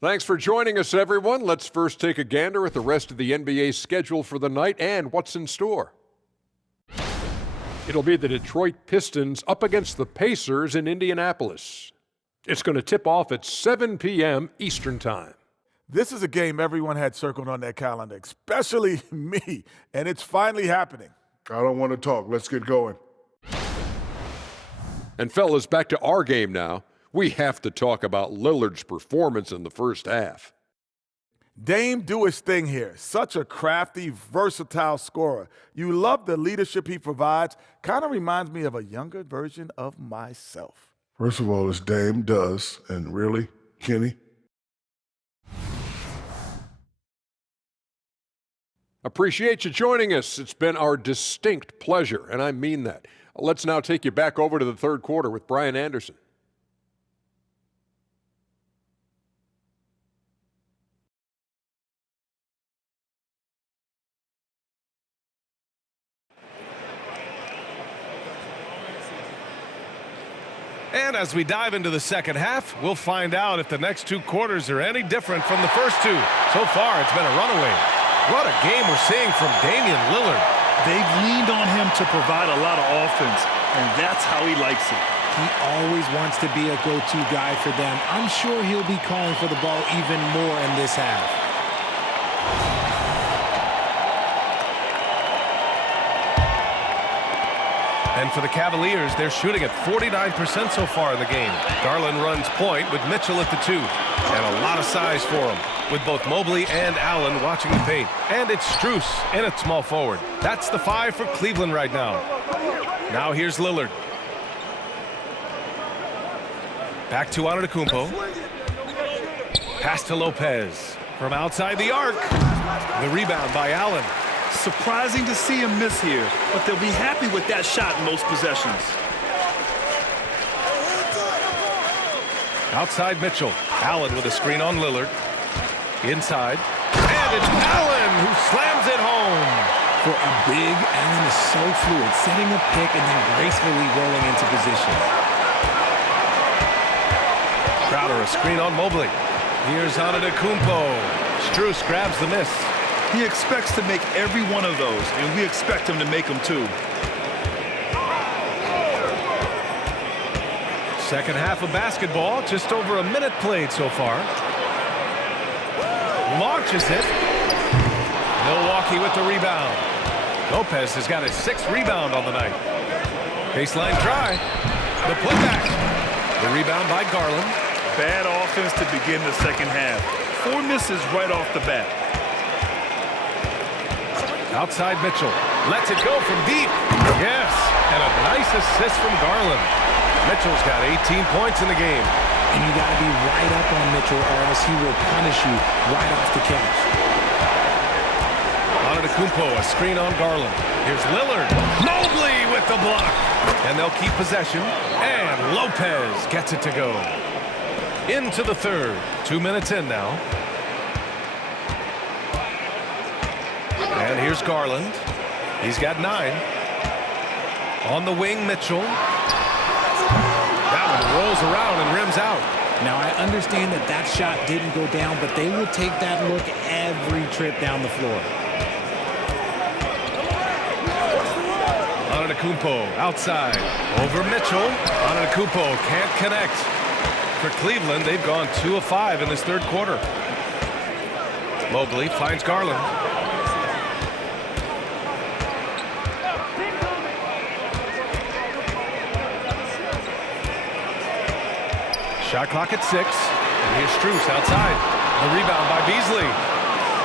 Thanks for joining us, everyone. Let's first take a gander at the rest of the NBA schedule for the night and what's in store. It'll be the Detroit Pistons up against the Pacers in Indianapolis. It's going to tip off at 7 p.m. Eastern Time. This is a game everyone had circled on their calendar, especially me, and it's finally happening. I don't want to talk. Let's get going. And fellas, back to our game now. We have to talk about Lillard's performance in the first half. Dame do his thing here. Such a crafty, versatile scorer. You love the leadership he provides. Kind of reminds me of a younger version of myself. First of all, it's Dame does, and really, Kenny? Appreciate you joining us. It's been our distinct pleasure, and I mean that. Let's now take you back over to the third quarter with Brian Anderson. And as we dive into the second half, we'll find out if the next two quarters are any different from the first two. So far, it's been a runaway. What a game we're seeing from Damian Lillard. They've leaned on him to provide a lot of offense, and that's how he likes it. He always wants to be a go-to guy for them. I'm sure he'll be calling for the ball even more in this half. And for the Cavaliers, they're shooting at 49% so far in the game. Garland runs point with Mitchell at the 2. And a lot of size for him, with both Mobley and Allen watching the paint. And it's Strus in at small forward. That's the 5 for Cleveland right now. Now here's Lillard. Back to Antetokounmpo. Pass to Lopez. From outside the arc. The rebound by Allen. Surprising to see him miss here, but they'll be happy with that shot in most possessions. Outside Mitchell. Allen with a screen on Lillard. Inside. And it's Allen who slams it home. For a big, Allen is so fluid, setting a pick and then gracefully rolling into position. Crowder, a screen on Mobley. Here's Antetokounmpo. Strus grabs the miss. He expects to make every one of those, and we expect him to make them too. Second half of basketball, just over a minute played so far. Launches it. Milwaukee with the rebound. Lopez has got his 6th rebound on the night. Baseline try. The putback. The rebound by Garland. Bad offense to begin the second half. 4 misses right off the bat. Outside Mitchell. Lets it go from deep. Yes. And a nice assist from Garland. Mitchell's got 18 points in the game. And you got to be right up on Mitchell or else he will punish you right off the catch. Antetokounmpo, a screen on Garland. Here's Lillard. Mobley with the block. And they'll keep possession. And Lopez gets it to go. Into the third. 2 minutes in now. And here's Garland. He's got 9. On the wing, Mitchell. That one rolls around and rims out. Now, I understand that that shot didn't go down, but they will take that look every trip down the floor. Antetokounmpo outside. Over Mitchell. Antetokounmpo can't connect. For Cleveland, they've gone 2 of 5 in this third quarter. Mobley finds Garland. Shot clock at 6. And here's Strus outside. The rebound by Beasley.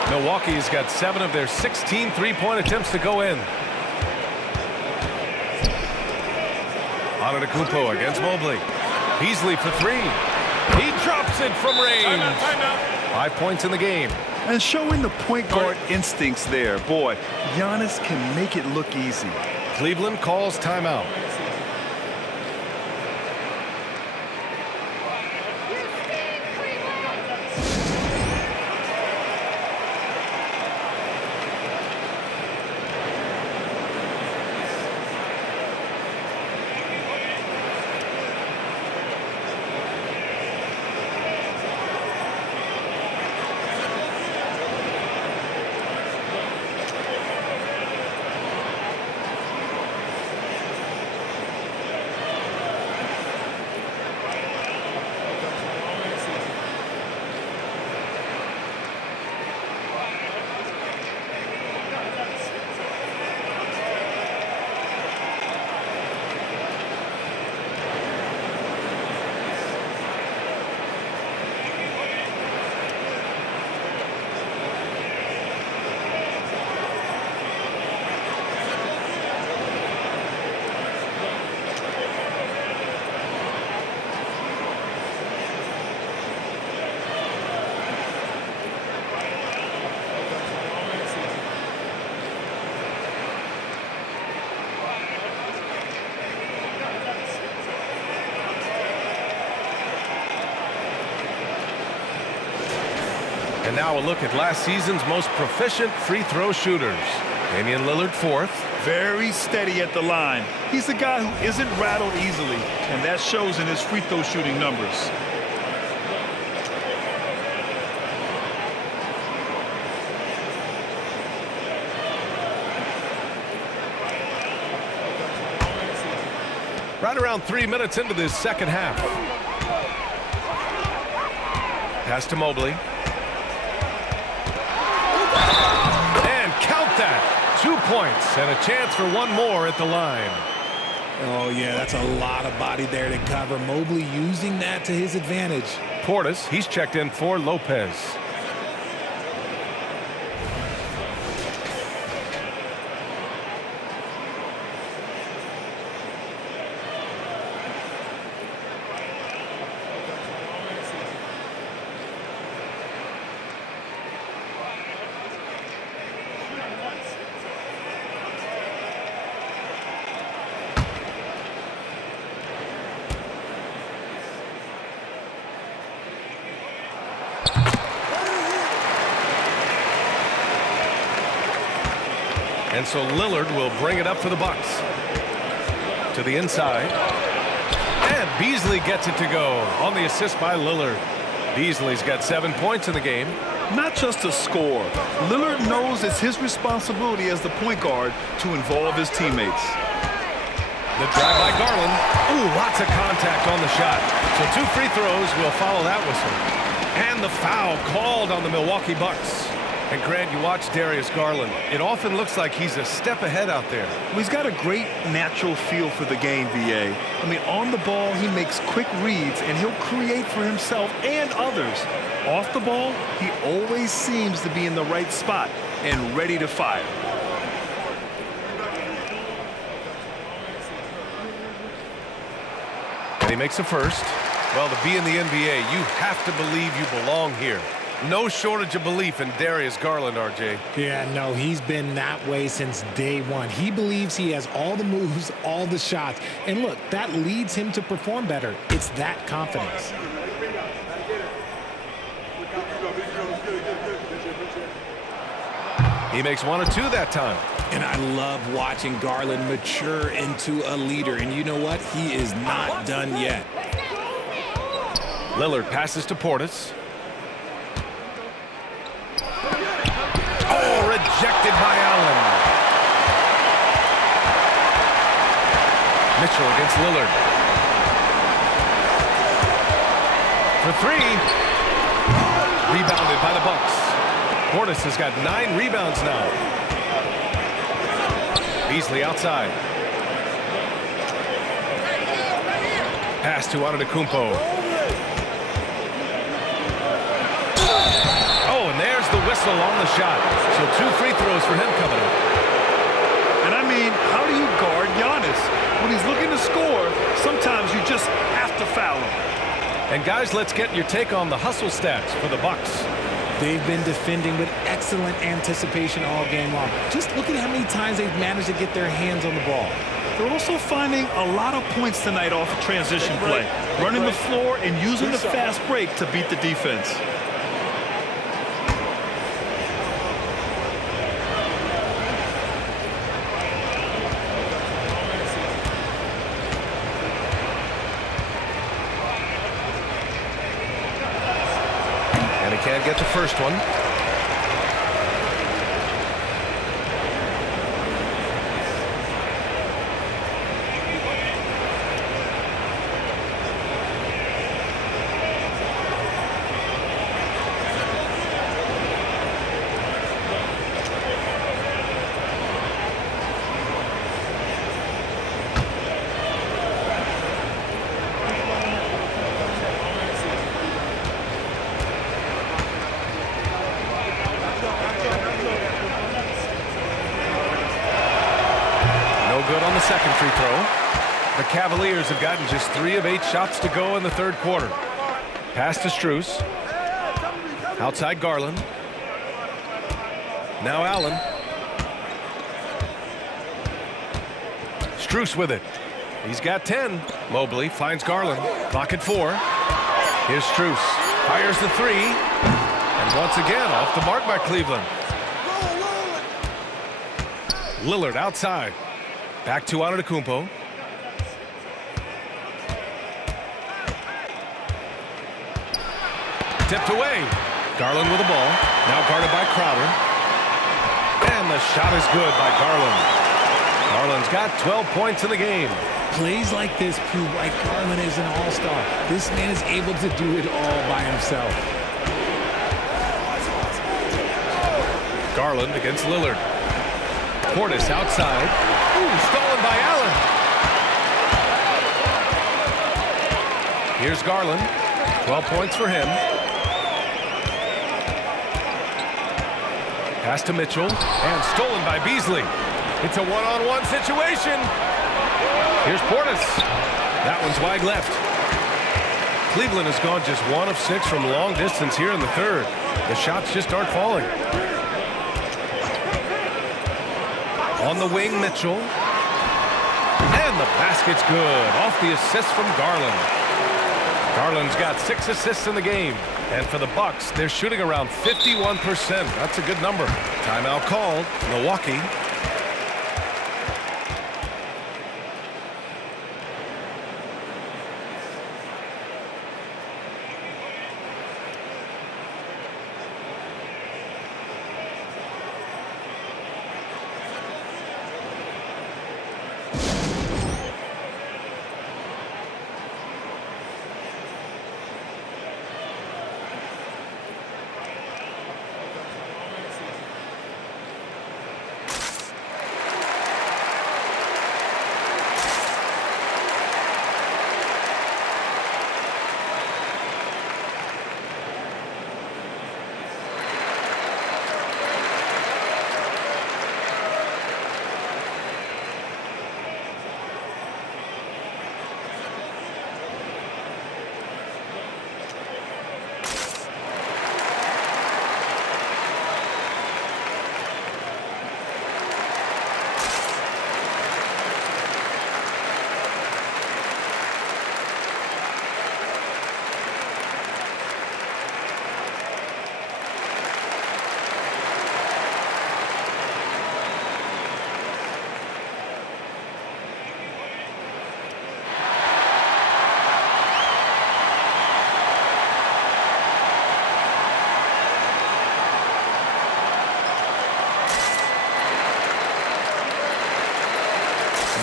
Milwaukee's got 7 of their 16 three-point attempts to go in. Antetokounmpo against Mobley. Beasley for 3. He drops it from range. 5 points in the game. And showing the point guard instincts there. Boy, Giannis can make it look easy. Cleveland calls timeout. And now a look at last season's most proficient free throw shooters. Damian Lillard 4th. Very steady at the line. He's a guy who isn't rattled easily, and that shows in his free throw shooting numbers. Right around 3 minutes into this second half. Pass to Mobley. And count that. 2 points and a chance for one more at the line. Oh, yeah, that's a lot of body there to cover. Mobley using that to his advantage. Portis, he's checked in for Lopez. And so Lillard will bring it up for the Bucks. To the inside. And Beasley gets it to go on the assist by Lillard. Beasley's got 7 points in the game. Not just a score. Lillard knows it's his responsibility as the point guard to involve his teammates. The drive by Garland. Ooh, lots of contact on the shot. So 2 free throws will follow that whistle. And the foul called on the Milwaukee Bucks. And Grant, you watch Darius Garland. It often looks like he's a step ahead out there. Well, he's got a great natural feel for the game, VA. I mean, on the ball, he makes quick reads, and he'll create for himself and others. Off the ball, he always seems to be in the right spot and ready to fire. And he makes a first. Well, to be in the NBA, you have to believe you belong here. No shortage of belief in Darius Garland, RJ. Yeah, no, he's been that way since day one. He believes he has all the moves, all the shots. And look, that leads him to perform better. It's that confidence. He makes 1 or 2 that time. And I love watching Garland mature into a leader. And you know what? He is not done yet. Lillard passes to Portis. Oh, rejected by Allen. Mitchell against Lillard. For 3. Rebounded by the Bucks. Portis has got 9 rebounds now. Beasley outside. Pass to Antetokounmpo. Oh, and there's the whistle on the shot. So 2 free throws for him coming up. And I mean, how do you guard Giannis? When he's looking to score, sometimes you just have to foul him. And guys, let's get your take on the hustle stats for the Bucks. They've been defending with excellent anticipation all game long. Just look at how many times they've managed to get their hands on the ball. They're also finding a lot of points tonight off of transition play, running the floor and using the fast break to beat the defense. Can't get the first one. Good on the second free throw. The Cavaliers have gotten just 3 of 8 shots to go in the third quarter. Pass to Strus. Outside Garland. Now Allen. Strus with it. He's got 10. Mobley finds Garland. Clock at 4. Here's Strus. Fires the 3. And once again off the mark by Cleveland. Lillard outside. Back to Antetokounmpo. Tipped away. Garland with the ball. Now guarded by Crowder. And the shot is good by Garland. Garland's got 12 points in the game. Plays like this prove why Garland is an all-star. This man is able to do it all by himself. Garland against Lillard. Portis outside. Ooh, stolen by Allen. Here's Garland. 12 points for him. Pass to Mitchell. And stolen by Beasley. It's a one-on-one situation. Here's Portis. That one's wide left. Cleveland has gone just 1 of 6 from long distance here in the third. The shots just aren't falling. On the wing, Mitchell. And the basket's good. Off the assist from Garland. Garland's got 6 assists in the game. And for the Bucks, they're shooting around 51%. That's a good number. Timeout called. Milwaukee.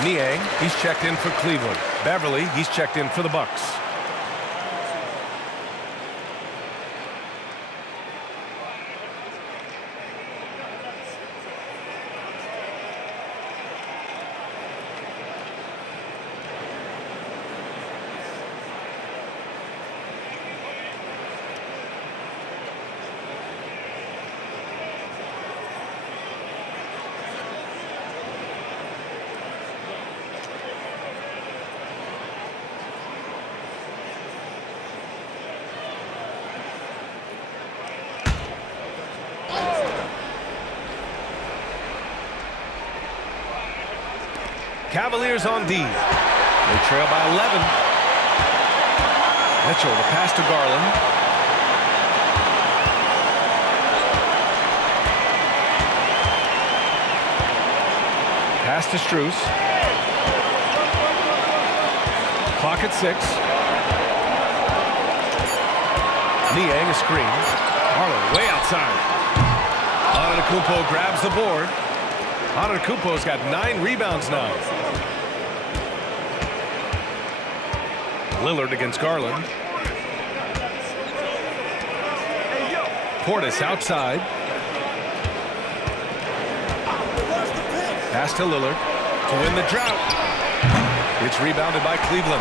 Niang, he's checked in for Cleveland. Beverly, he's checked in for the Bucks. Cavaliers on D. They trail by 11. Mitchell, the pass to Garland. Pass to Strus. Clock at 6. Niang, a screen. Garland way outside. Antetokounmpo grabs the board. Antetokounmpo's got 9 rebounds now. Lillard against Garland. Portis outside. Pass to Lillard to win the drought. It's rebounded by Cleveland.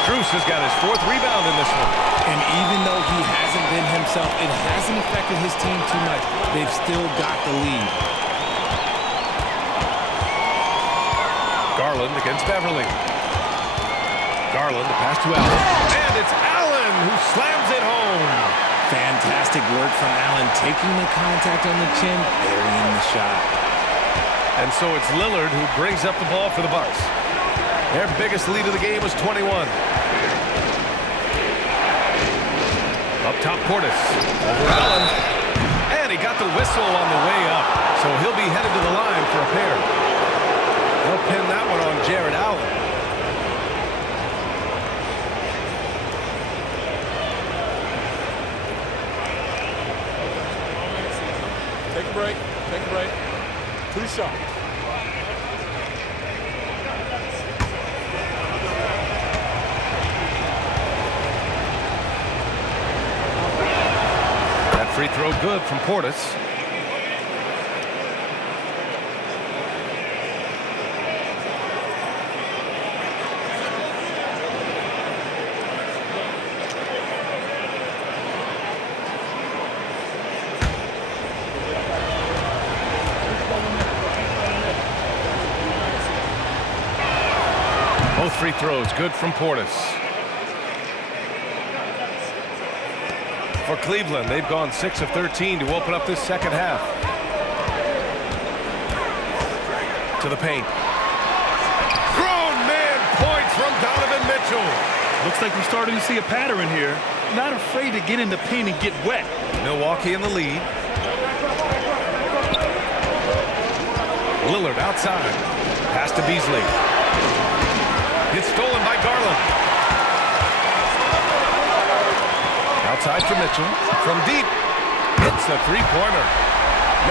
Strus has got his 4th rebound in this one. And even though he hasn't been himself, it hasn't affected his team too much. They've still got the lead. Garland against Beverly. Garland, the pass to Allen. And it's Allen who slams it home. Fantastic work from Allen, taking the contact on the chin, burying the shot. And so it's Lillard who brings up the ball for the Bucks. Their biggest lead of the game was 21. Up top, Portis. Over Allen. And he got the whistle on the way up. So he'll be headed to the line for a pair. They'll pin that one on Jared Allen. Take a break. Take a break. 2 shots. That free throw good from Portis. Both free throws good from Portis. For Cleveland, they've gone 6 of 13 to open up this second half. To the paint. Grown man points from Donovan Mitchell. Looks like we're starting to see a pattern here. Not afraid to get in the paint and get wet. Milwaukee in the lead. Lillard outside. Pass to Beasley. It's stolen by Garland. Outside for Mitchell. From deep. It's a three-pointer.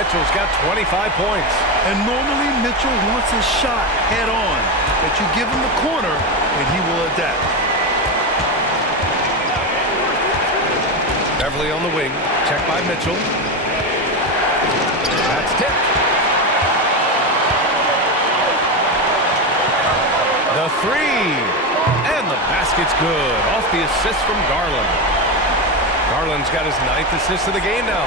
Mitchell's got 25 points. And normally Mitchell wants his shot head on. But you give him the corner and he will adapt. Beverly on the wing. Checked by Mitchell. That's tipped. The three. And the basket's good. Off the assist from Garland. Garland's got his 9th assist of the game now.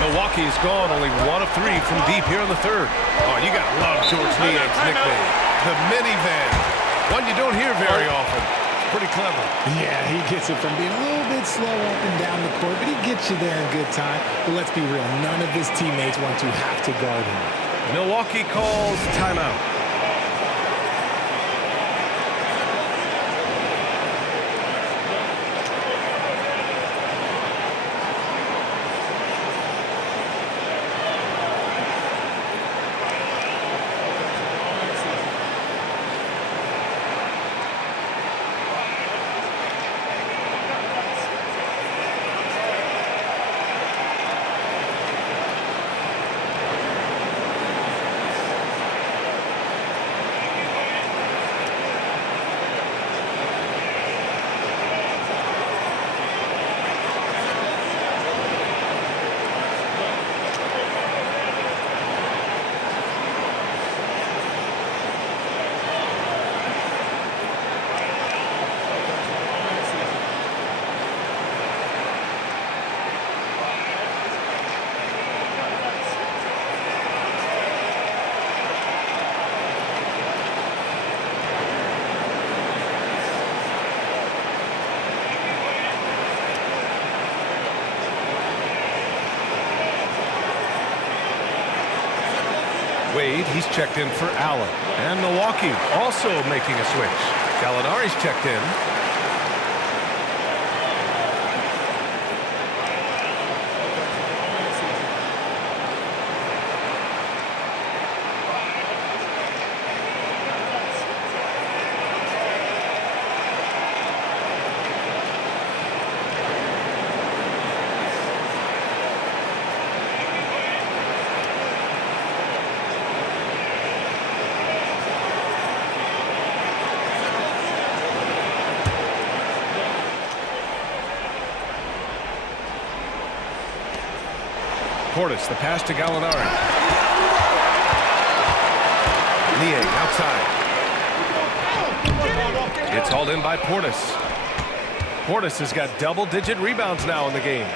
Milwaukee's gone only 1 of 3 from deep here in the third. Oh, you gotta love George Niang's nickname. The minivan. One you don't hear very often. It's pretty clever. Yeah, he gets it from being a little bit slow up and down the court, but he gets you there in good time. But let's be real, none of his teammates want to have to guard him. Milwaukee calls timeout. He's checked in for Allen. And Milwaukee also making a switch. Gallinari's checked in. Portis, the pass to Gallinari. Niang outside. It's hauled in by Portis. Portis has got double-digit rebounds now in the game.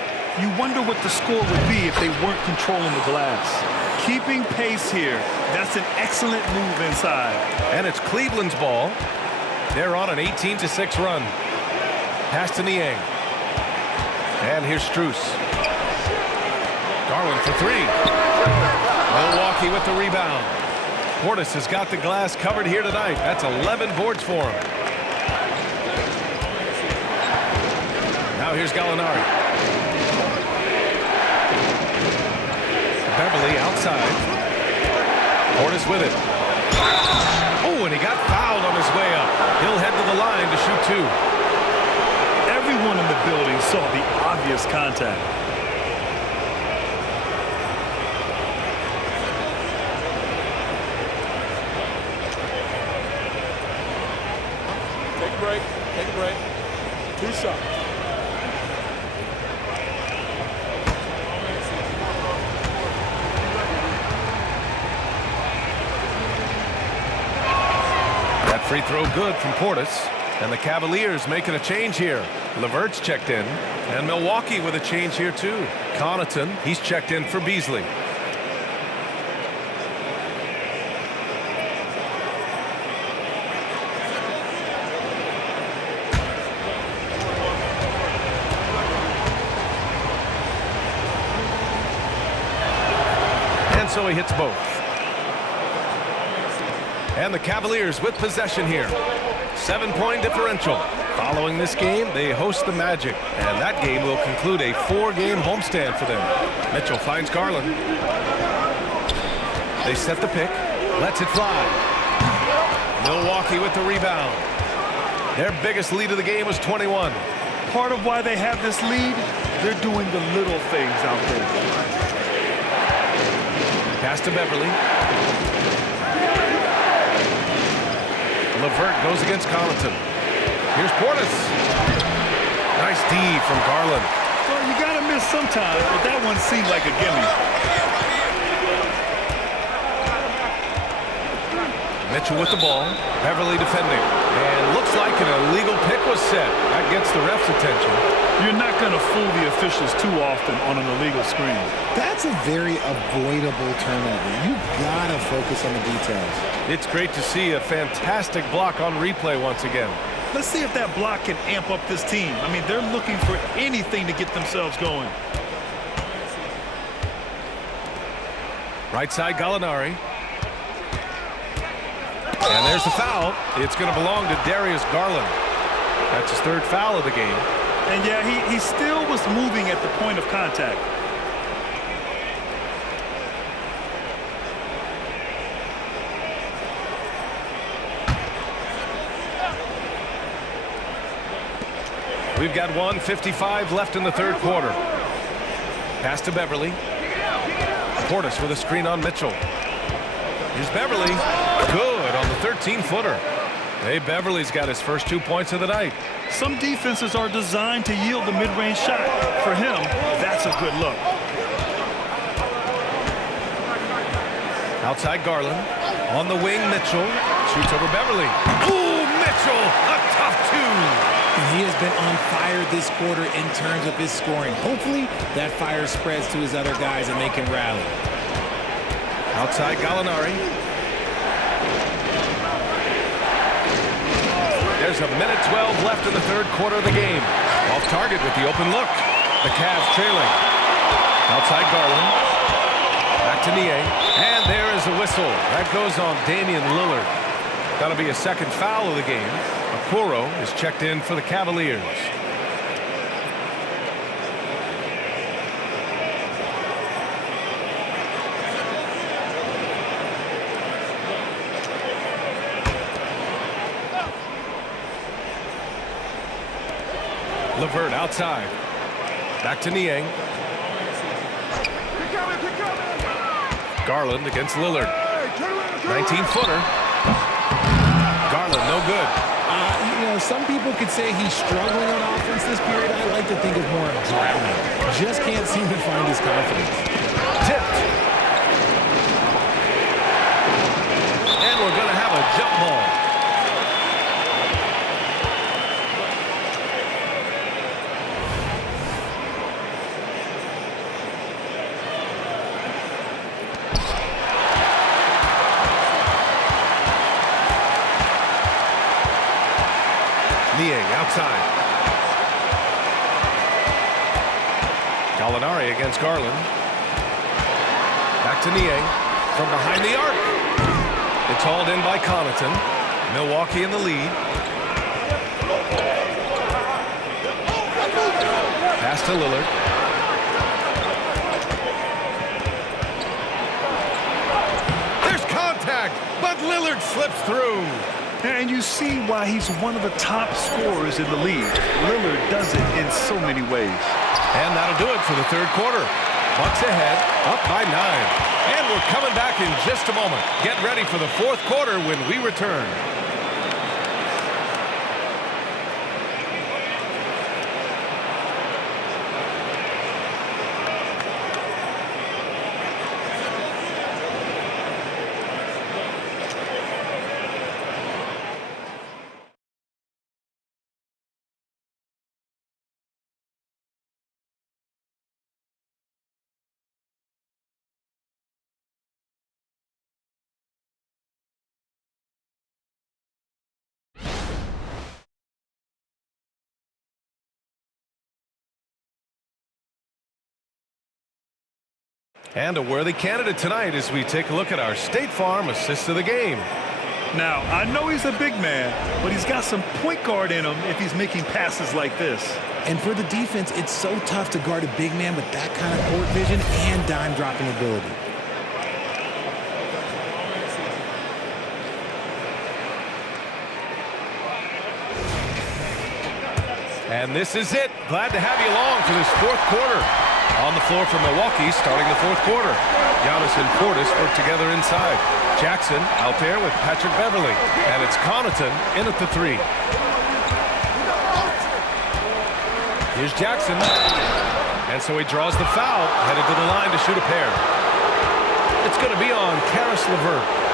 You wonder what the score would be if they weren't controlling the glass. Keeping pace here. That's an excellent move inside. And it's Cleveland's ball. They're on an 18-6 run. Pass to Niang. And here's Strus. Garland for three. Milwaukee with the rebound. Portis has got the glass covered here tonight. That's 11 boards for him. Now here's Gallinari. Beverly outside. Portis with it. Oh, and he got fouled on his way up. He'll head to the line to shoot two. Everyone in the building saw the obvious contact. Take a break. Take a break. 2 shots. That free throw good from Portis. And the Cavaliers making a change here. LeVert's checked in. And Milwaukee with a change here too. Connaughton, he's checked in for Beasley. And so he hits both. And the Cavaliers with possession here. 7-point differential. Following this game, they host the Magic. And that game will conclude a 4-game homestand for them. Mitchell finds Garland. They set the pick. Lets it fly. Milwaukee with the rebound. Their biggest lead of the game was 21. Part of why they have this lead, they're doing the little things out there. Pass to Beverly. LeVert goes against Connaughton. Here's Portis. Nice D from Garland. Well, you got to miss sometimes, but that one seemed like a gimme. Mitchell with the ball. Beverly defending. And looks like an illegal pick was set. That gets the ref's attention. You're not going to fool the officials too often on an illegal screen. That's a very avoidable turnover. You gotta focus on the details. It's great to see a fantastic block on replay once again. Let's see if that block can amp up this team. I mean, they're looking for anything to get themselves going. Right side, Gallinari. And there's the foul. It's going to belong to Darius Garland. That's his 3rd foul of the game. And yeah, he still was moving at the point of contact. We've got 1:55 left in the 3rd quarter. Pass to Beverly. Portis with a screen on Mitchell. Here's Beverly. Good on the 13-footer. Hey, Beverly's got his first 2 points of the night. Some defenses are designed to yield the mid-range shot. For him, that's a good look. Outside Garland. On the wing, Mitchell. Shoots over Beverly. Ooh, Mitchell! A tough 2. And he has been on fire this quarter in terms of his scoring. Hopefully, that fire spreads to his other guys and they can rally. Outside Gallinari. There's a minute 12 left in the 3rd quarter of the game. Off target with the open look. The Cavs trailing. Outside Garland. Back to Niang. And there is a whistle. That goes on Damian Lillard. That'll be a second foul of the game. Okoro is checked in for the Cavaliers. LeVert outside. Back to Niang. Garland against Lillard. 19-footer. Garland, no good. Some people could say he's struggling on offense this period. I like to think of more of drowning. Just can't seem to find his confidence. Tipped. And we're going to have a jump ball. Niang outside. Gallinari against Garland. Back to Niang from behind the arc. It's hauled in by Connaughton. Milwaukee in the lead. Pass to Lillard. There's contact, but Lillard slips through. And you see why he's one of the top scorers in the league. Lillard does it in so many ways. And that'll do it for the third quarter. Bucks ahead, up by 9. And we're coming back in just a moment. Get ready for the fourth quarter when we return. And a worthy candidate tonight as we take a look at our State Farm assist of the game. Now, I know he's a big man, but he's got some point guard in him if he's making passes like this. And for the defense, it's so tough to guard a big man with that kind of court vision and dime dropping ability. And this is it. Glad to have you along for this fourth quarter. On the floor for Milwaukee starting the fourth quarter. Giannis and Portis work together inside. Jackson out there with Patrick Beverly. And it's Connaughton in at the 3. Here's Jackson. And so he draws the foul, headed to the line to shoot a pair. It's going to be on Caris LeVert.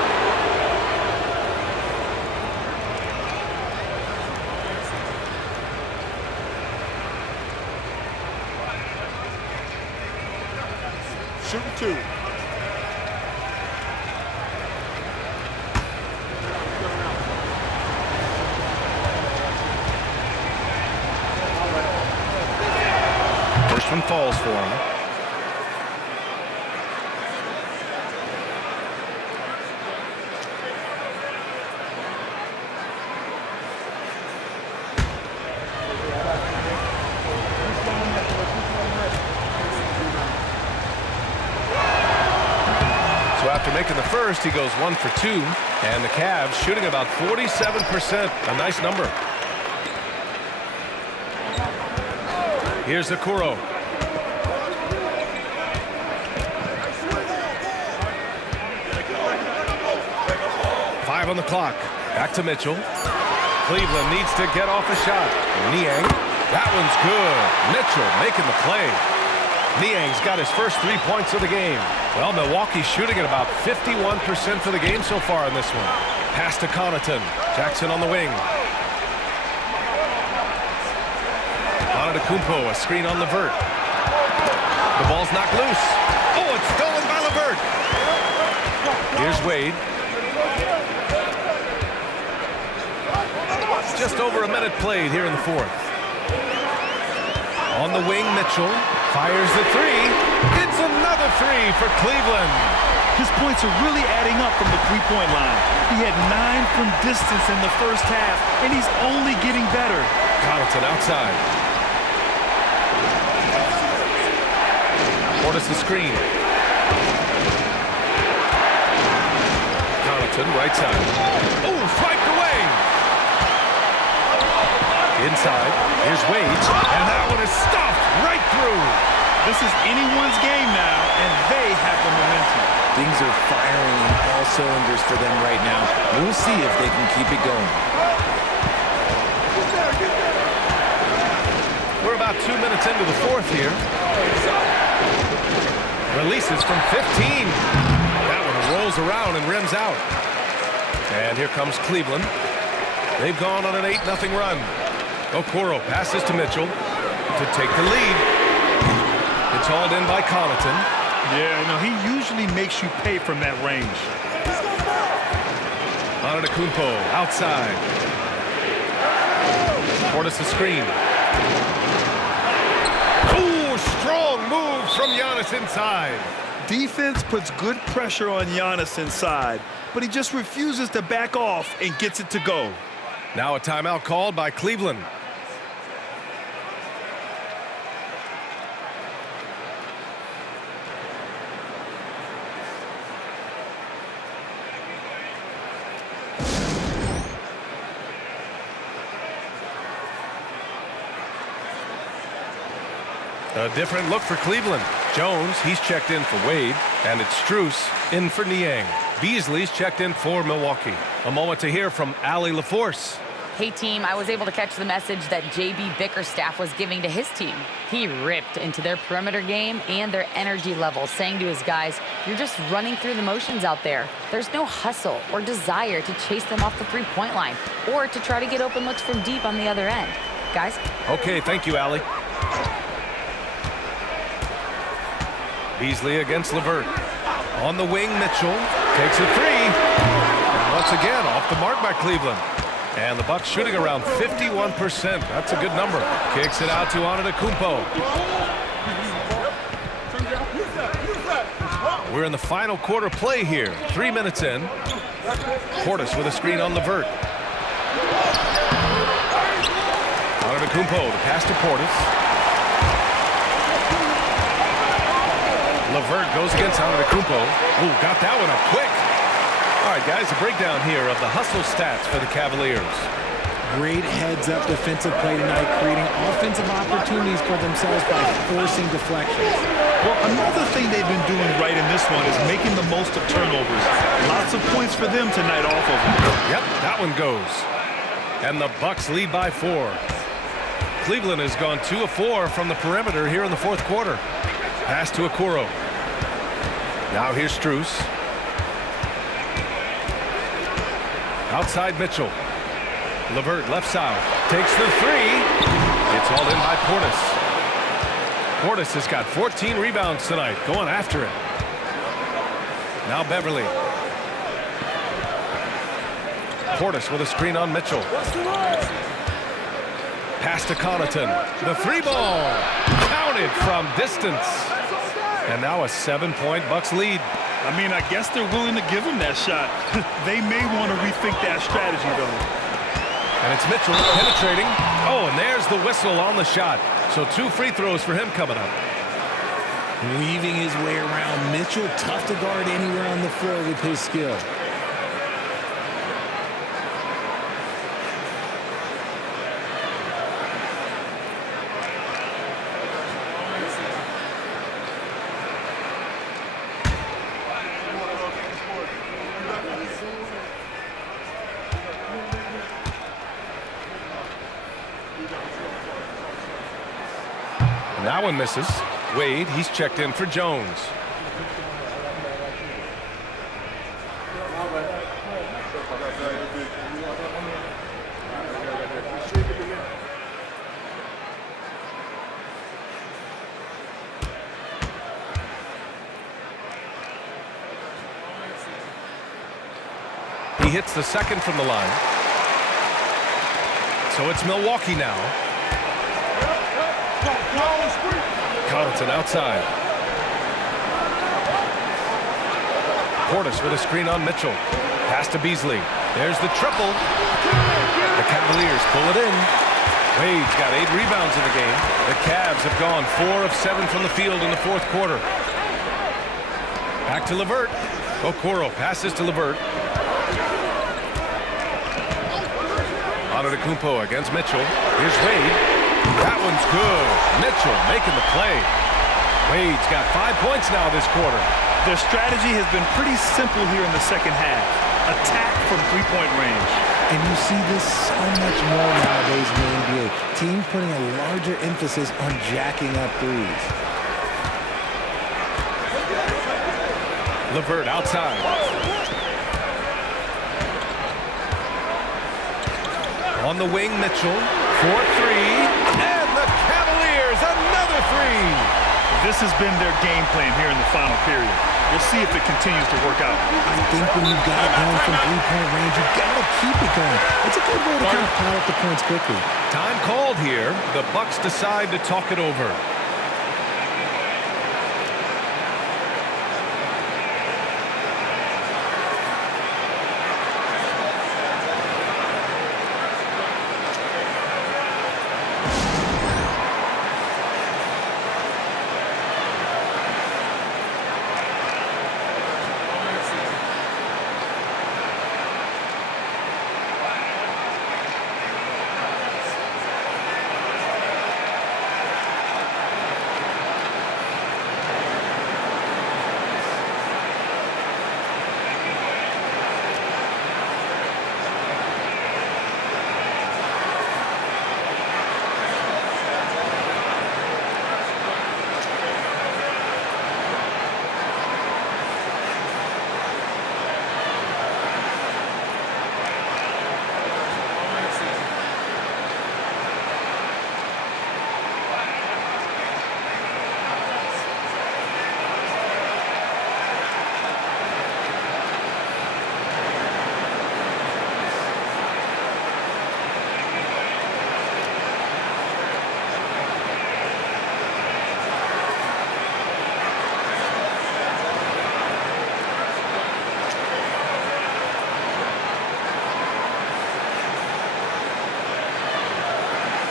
Shooting 2. First one falls for him. After making the first, he goes 1 for 2, and the Cavs shooting about 47%, a nice number. Here's Okoro. Five on the clock. Back to Mitchell. Cleveland needs to get off a shot. Niang. That one's good. Mitchell making the play. Niang's got his first 3 points of the game. Well, Milwaukee's shooting at about 51% for the game so far in this one. Pass to Connaughton. Jackson on the wing. Antetokounmpo, a screen on LeVert. The ball's knocked loose. Oh, it's stolen by LeVert. Here's Wade. Just over a minute played here in the fourth. On the wing, Mitchell. Fires the three. It's another three for Cleveland. His points are really adding up from the three-point line. He had 9 from distance in the first half, and he's only getting better. Connaughton outside. Portis the screen. Connaughton right side. Oh, swiped away. Inside. Here's Wade. And that one is stuffed right through. This is anyone's game now, and they have the momentum. Things are firing on all cylinders for them right now. We'll see if they can keep it going. We're about 2 minutes into the fourth here. Releases from 15. That one rolls around and rims out. And here comes Cleveland. They've gone on an 8-0 run. Okoro passes to Mitchell to take the lead. It's hauled in by Connaughton. Yeah, no, he usually makes you pay from that range. Antetokounmpo outside. Portis the screen. Ooh, strong move from Giannis inside. Defense puts good pressure on Giannis inside, but he just refuses to back off and gets it to go. Now a timeout called by Cleveland. A different look for Cleveland. Jones, he's checked in for Wade, and it's Strus in for Niang. Beasley's checked in for Milwaukee. A moment to hear from Allie LaForce. Hey, team, I was able to catch the message that J.B. Bickerstaff was giving to his team. He ripped into their perimeter game and their energy level, saying to his guys, you're just running through the motions out there. There's no hustle or desire to chase them off the three-point line or to try to get open looks from deep on the other end. Guys? Okay, thank you, Allie. Beasley against LeVert. On the wing, Mitchell takes a three. And once again, off the mark by Cleveland. And the Bucks shooting around 51%. That's a good number. Kicks it out to Antetokounmpo. We're in the final quarter play here. 3 minutes in. Portis with a screen on LeVert. Antetokounmpo, the pass to Portis. LeVert goes against Antetokounmpo. Ooh, got that one up quick. All right, guys, a breakdown here of the hustle stats for the Cavaliers. Great heads-up defensive play tonight, creating offensive opportunities for themselves by forcing deflections. Well, another thing they've been doing right in this one is making the most of turnovers. Lots of points for them tonight off of them. Yep, that one goes. And the Bucks lead by 4. Cleveland has gone 2 of 4 from the perimeter here in the fourth quarter. Pass to Okoro. Now here's Strus. Outside Mitchell. LeVert left side. Takes the three. It's hauled in by Portis. Portis has got 14 rebounds tonight. Going after it. Now Beverly. Portis with a screen on Mitchell. Pass to Connaughton. The three ball. Counted from distance. And now a 7-point Bucks lead. I mean, I guess they're willing to give him that shot. They may want to rethink that strategy, though. And it's Mitchell penetrating. Oh, and there's the whistle on the shot. So 2 free throws for him coming up. Weaving his way around. Mitchell, tough to guard anywhere on the floor with his skill. That one misses. Wade, he's checked in for Jones. He hits the second from the line. So it's Milwaukee now. Johnson outside. Portis with a screen on Mitchell. Pass to Beasley. There's the triple. The Cavaliers pull it in. Wade's got 8 rebounds in the game. The Cavs have gone 4 of 7 from the field in the fourth quarter. Back to LeVert. Okoro passes to LeVert. Antetokounmpo against Mitchell. Here's Wade. That one's good. Mitchell making the play. Wade's got 5 points now this quarter. Their strategy has been pretty simple here in the second half. Attack from three-point range. And you see this so much more nowadays in the NBA. Teams putting a larger emphasis on jacking up threes. LeVert outside. On the wing, Mitchell. 4-3. And the Cavaliers, another 3. This has been their game plan here in the final period. We'll see if it continues to work out. I think when you've got it going from three-point range, you've got to keep it going. It's a good way to kind of pile up the points quickly. Time called here. The Bucks decide to talk it over.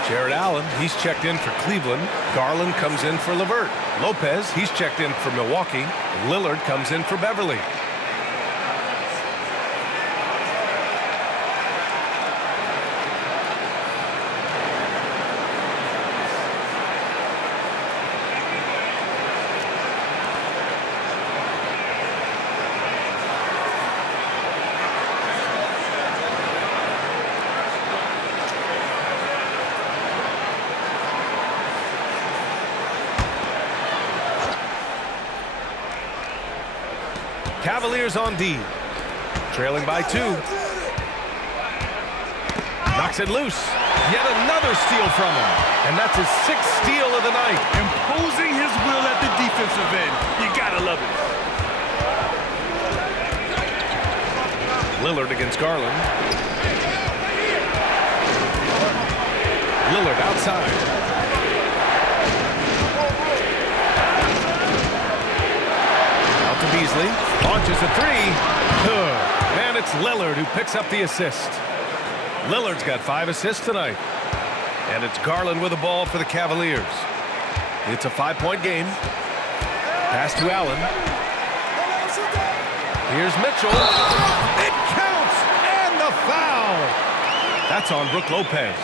Jared Allen, he's checked in for Cleveland. Garland comes in for LeVert. Lopez, he's checked in for Milwaukee. Lillard comes in for Beverly. Cavaliers on D. Trailing by 2. Knocks it loose. Yet another steal from him. And that's his 6th steal of the night. Imposing his will at the defensive end. You gotta love it. Lillard against Garland. Lillard outside. To Beasley, launches a 3. Good. And it's Lillard who picks up the assist. Lillard's got 5 assists tonight. And it's Garland with the ball for the Cavaliers. It's a 5-point game. Pass to Allen. Here's Mitchell. It counts! And the foul! That's on Brook Lopez.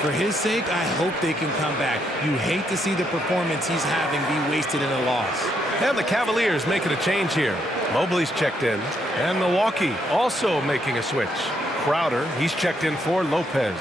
For his sake, I hope they can come back. You hate to see the performance he's having be wasted in a loss. And the Cavaliers making a change here. Mobley's checked in. And Milwaukee also making a switch. Crowder, he's checked in for Lopez.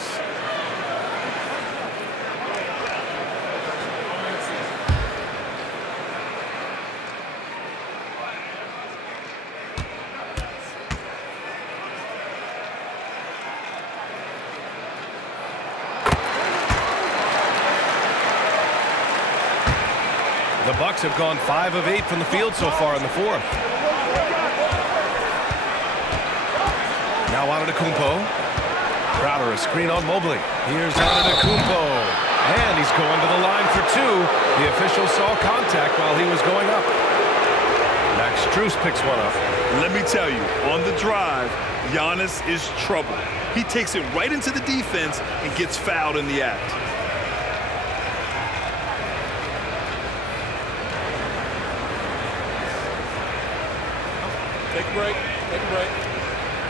The Bucks have gone 5 of 8 from the field so far in the fourth. Now Antetokounmpo. Crowder, a screen on Mobley. Here's Antetokounmpo. And he's going to the line for 2. The official official saw contact while he was going up. Max Strus picks one up. Let me tell you, on the drive, Giannis is trouble. He takes it right into the defense and gets fouled in the act. Take a break. Take a break.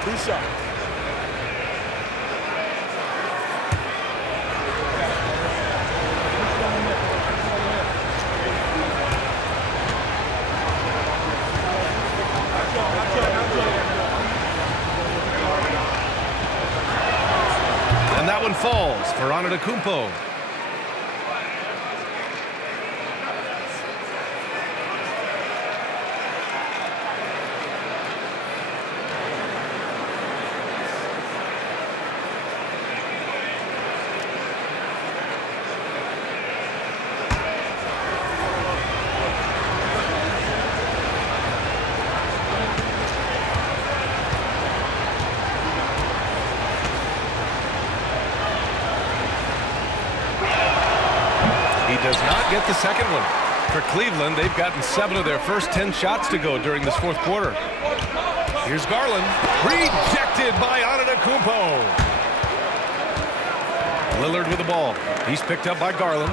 2 shots. And that one falls for Antetokounmpo. Does not get the second one. For Cleveland, they've gotten 7 of their first 10 shots to go during this fourth quarter. Here's Garland. Rejected by Antetokounmpo. Lillard with the ball. He's picked up by Garland.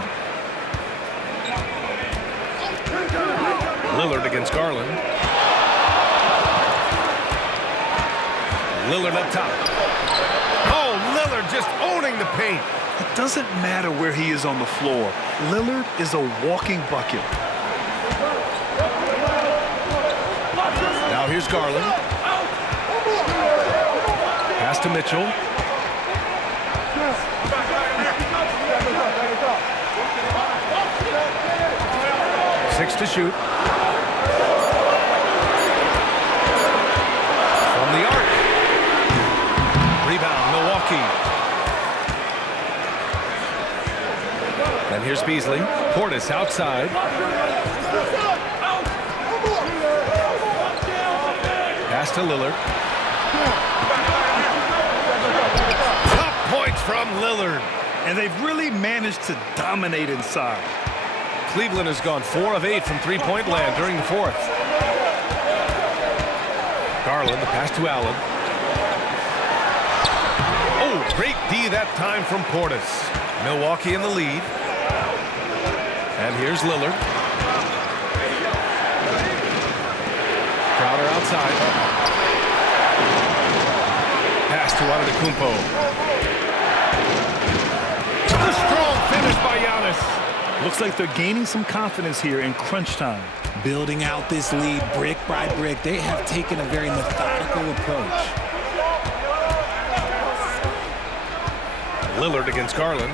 Lillard against Garland. Lillard up top. Oh, Lillard just owning the paint. It doesn't matter where he is on the floor. Lillard is a walking bucket. Now here's Garland. Pass to Mitchell. Six to shoot. From the arc. Rebound, Milwaukee. And here's Beasley. Portis outside. Pass to Lillard. Tough points from Lillard. And they've really managed to dominate inside. Cleveland has gone 4 of 8 from three-point land during the fourth. Garland, the pass to Allen. Oh, great D that time from Portis. Milwaukee in the lead. And here's Lillard. Crowder outside. Pass to Antetokounmpo. A strong finish by Giannis. Looks like they're gaining some confidence here in crunch time. Building out this lead brick by brick, they have taken a very methodical approach. Lillard against Garland.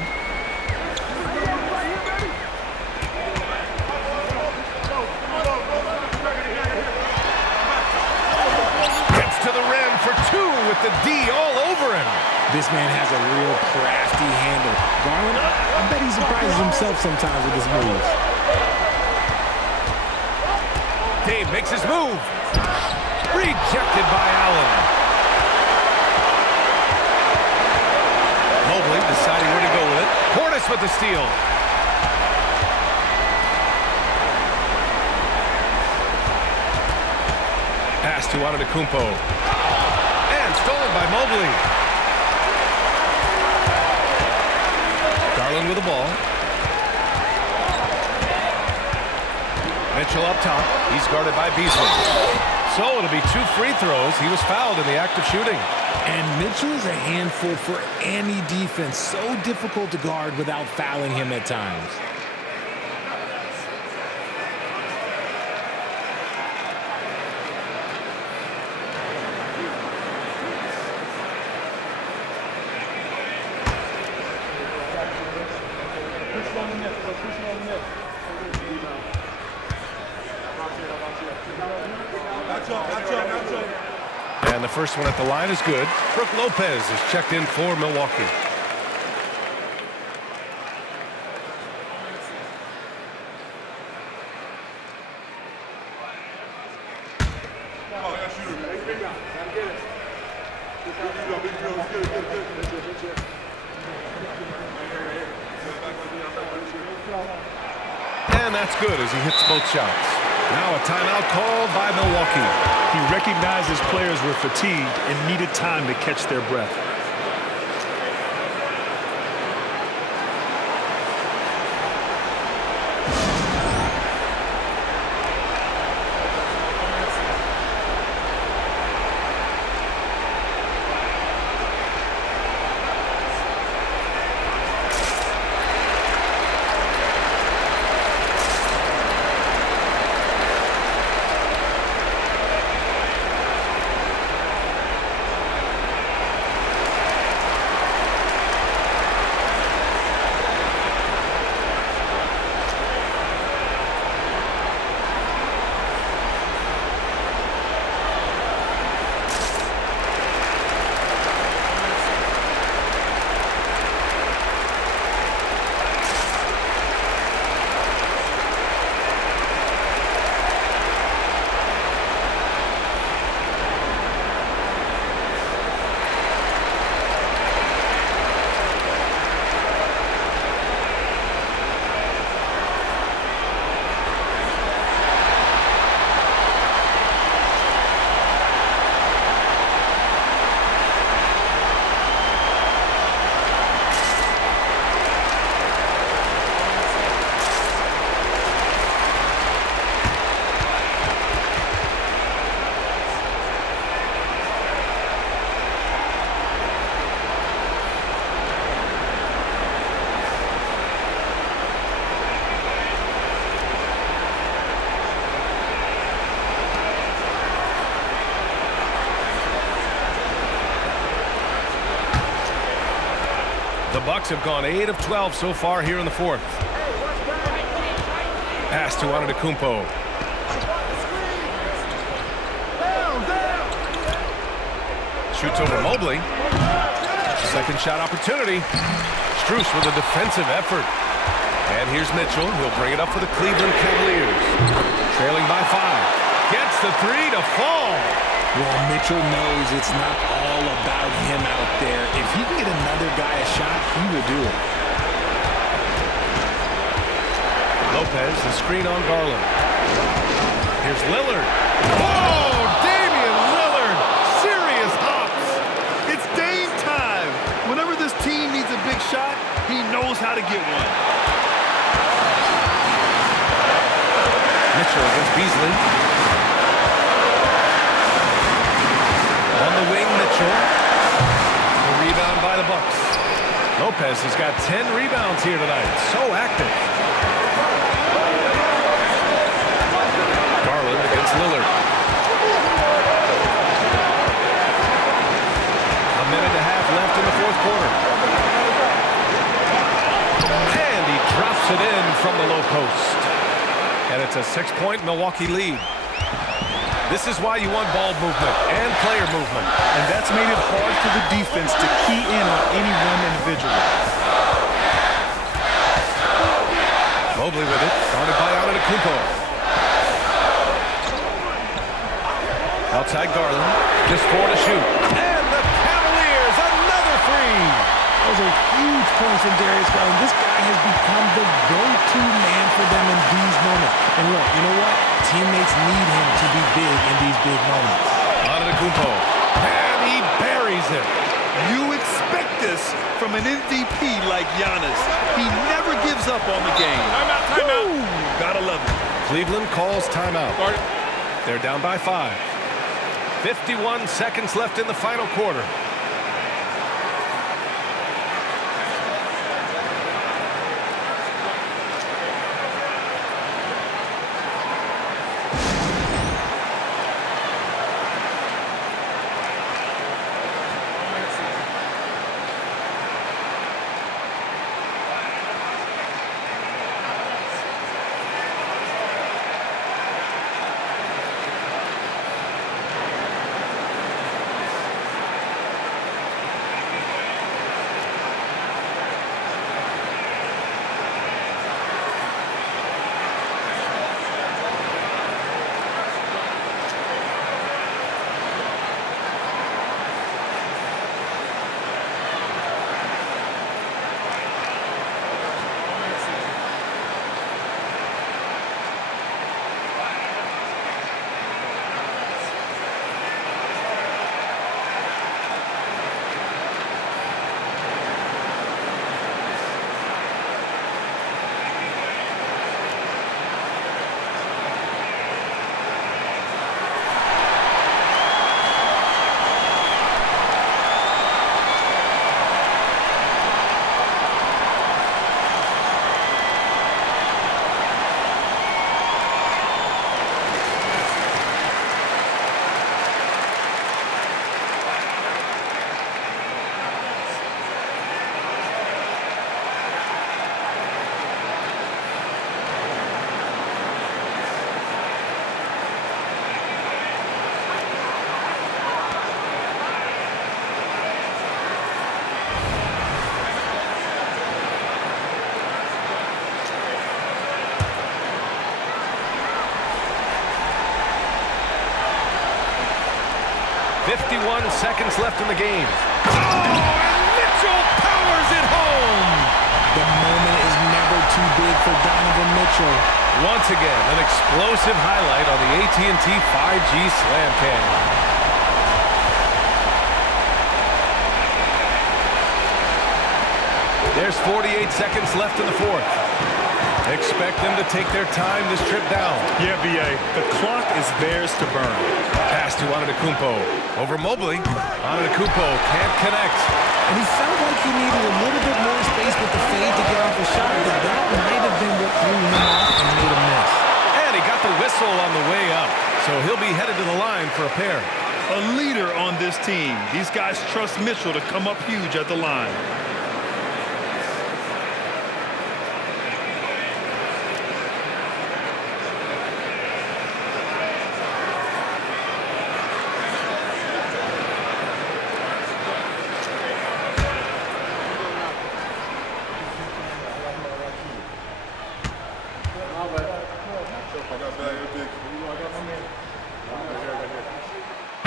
With the D all over him. This man has a real crafty handle. Garland, I bet he surprises himself sometimes with his moves. Dame makes his move. Rejected by Allen. Mobley deciding where to go with it. Portis with the steal. Pass to Antetokounmpo. Stolen by Mobley. Garland with the ball. Mitchell up top. He's guarded by Beasley. So it'll be 2 free throws. He was fouled in the act of shooting. And Mitchell is a handful for any defense. So difficult to guard without fouling him at times. And the first one at the line is good. Brook Lopez is checked in for Milwaukee. And And that's good as he hits both shots. Now a timeout called by Milwaukee. He recognized his players were fatigued and needed time to catch their breath. The Bucks have gone 8 of 12 so far here in the fourth. Pass to Antetokounmpo. Shoots over Mobley. Second shot opportunity. Strus with a defensive effort. And here's Mitchell. He'll bring it up for the Cleveland Cavaliers. Trailing by 5. Gets the three to fall. Well, Mitchell knows it's not all about him out there. If he can get another guy a shot, he will do it. Lopez, the screen on Garland. Here's Lillard. Oh, Damian Lillard. Serious hops. It's Dame time. Whenever this team needs a big shot, he knows how to get one. Mitchell against Beasley. On the wing, Mitchell. A rebound by the Bucks. Lopez has got 10 rebounds here tonight. So active. Garland against Lillard. A minute and a half left in the fourth quarter. And he drops it in from the low post. And it's a 6-point Milwaukee lead. This is why you want ball movement and player movement. And that's made it hard for the defense to key in on any one individual. Mobley with it, guarded by Antetokounmpo. Outside Garland, just 4 to shoot. And the Cavaliers, another three. Those are huge points from Darius Garland. This guy has become the go-to man for them in these moments. And look, you know what? Teammates need him to be big in these big moments. Antetokounmpo, and he buries it. You expect this from an MVP like Giannis. He never gives up on the game. Timeout, timeout. Woo! Gotta love it. Cleveland calls timeout. Start it. They're down by 5. 51 seconds left in the final quarter. 51 seconds left in the game. Oh, and Mitchell powers it home. The moment is never too big for Donovan Mitchell. Once again, an explosive highlight on the AT&T 5G Slam Cam. There's 48 seconds left in the fourth. Expect them to take their time this trip down. Yeah, B.A. The clock is theirs to burn. Pass to Antetokounmpo. Over Mobley. Antetokounmpo can't connect. And he felt like he needed a little bit more space with the fade to get off a shot, but that might have been what threw him off and made him miss. And he got the whistle on the way up, so he'll be headed to the line for a pair. A leader on this team. These guys trust Mitchell to come up huge at the line.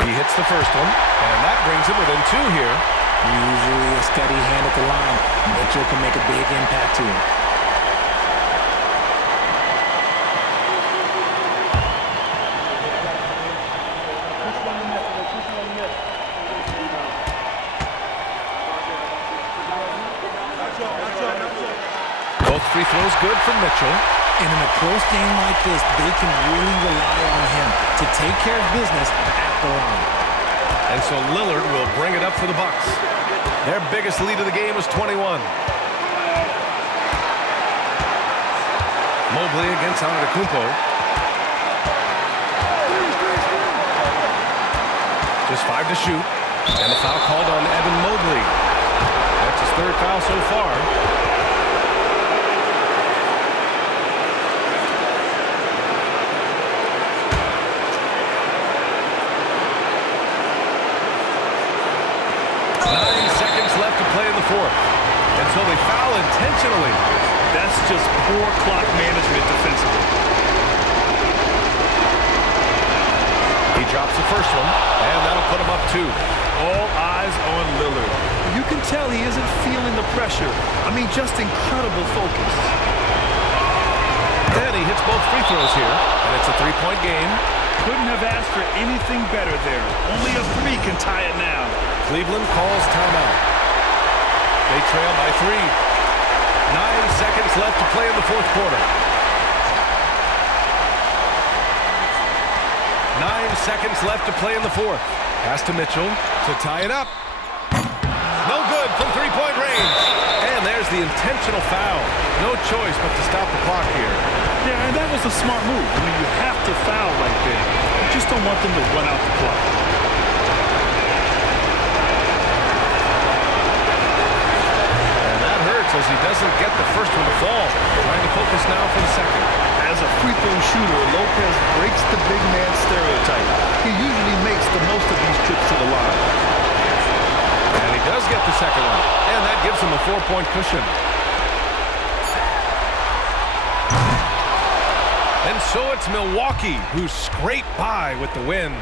He hits the first one, and that brings him within two here. Usually a steady hand at the line. Mitchell can make a big impact too. Both free throws good from Mitchell. And in a close game like this, they can really rely on him to take care of business at the line. And so Lillard will bring it up for the Bucks. Their biggest lead of the game was 21. Mobley against Antetokounmpo. Just 5 to shoot. And the foul called on Evan Mobley. That's his third foul so far. Play in the fourth. And so they foul intentionally. That's just poor clock management defensively. He drops the first one, and that'll put him up 2. All eyes on Lillard. You can tell he isn't feeling the pressure. I mean, just incredible focus. And he hits both free throws here, and it's a 3-point game. Couldn't have asked for anything better there. Only a 3 can tie it now. Cleveland calls timeout. They trail by 3. 9 seconds left to play in the fourth quarter. 9 seconds left to play in the fourth. Pass to Mitchell to tie it up. No good from 3-point range. And there's the intentional foul. No choice but to stop the clock here. Yeah, and that was a smart move. I mean, you have to foul right there. You just don't want them to run out the clock. As he doesn't get the first one to fall. Trying to focus now for the second. As a free throw shooter, Lopez breaks the big man stereotype. He usually makes the most of these trips to the line. And he does get the second one. And that gives him a 4-point cushion. And so it's Milwaukee who scraped by with the win.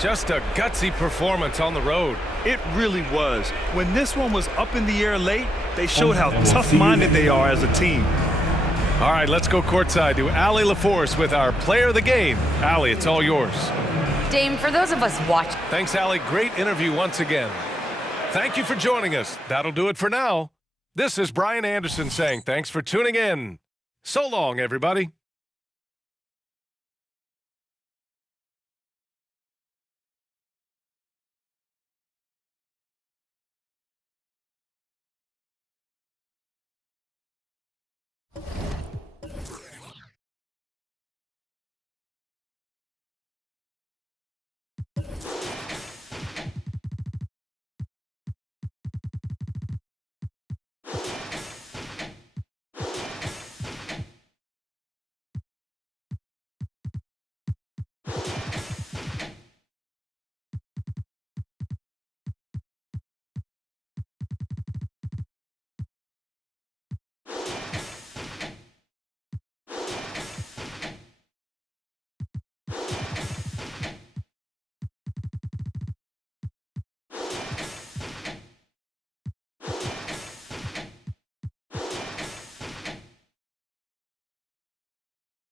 Just a gutsy performance on the road. It really was. When this one was up in the air late, they showed how tough-minded they are as a team. All right, let's go courtside to Allie LaForce with our player of the game. Allie, it's all yours. Dame, for those of us watching. Thanks, Allie. Great interview once again. Thank you for joining us. That'll do it for now. This is Brian Anderson saying thanks for tuning in. So long, everybody.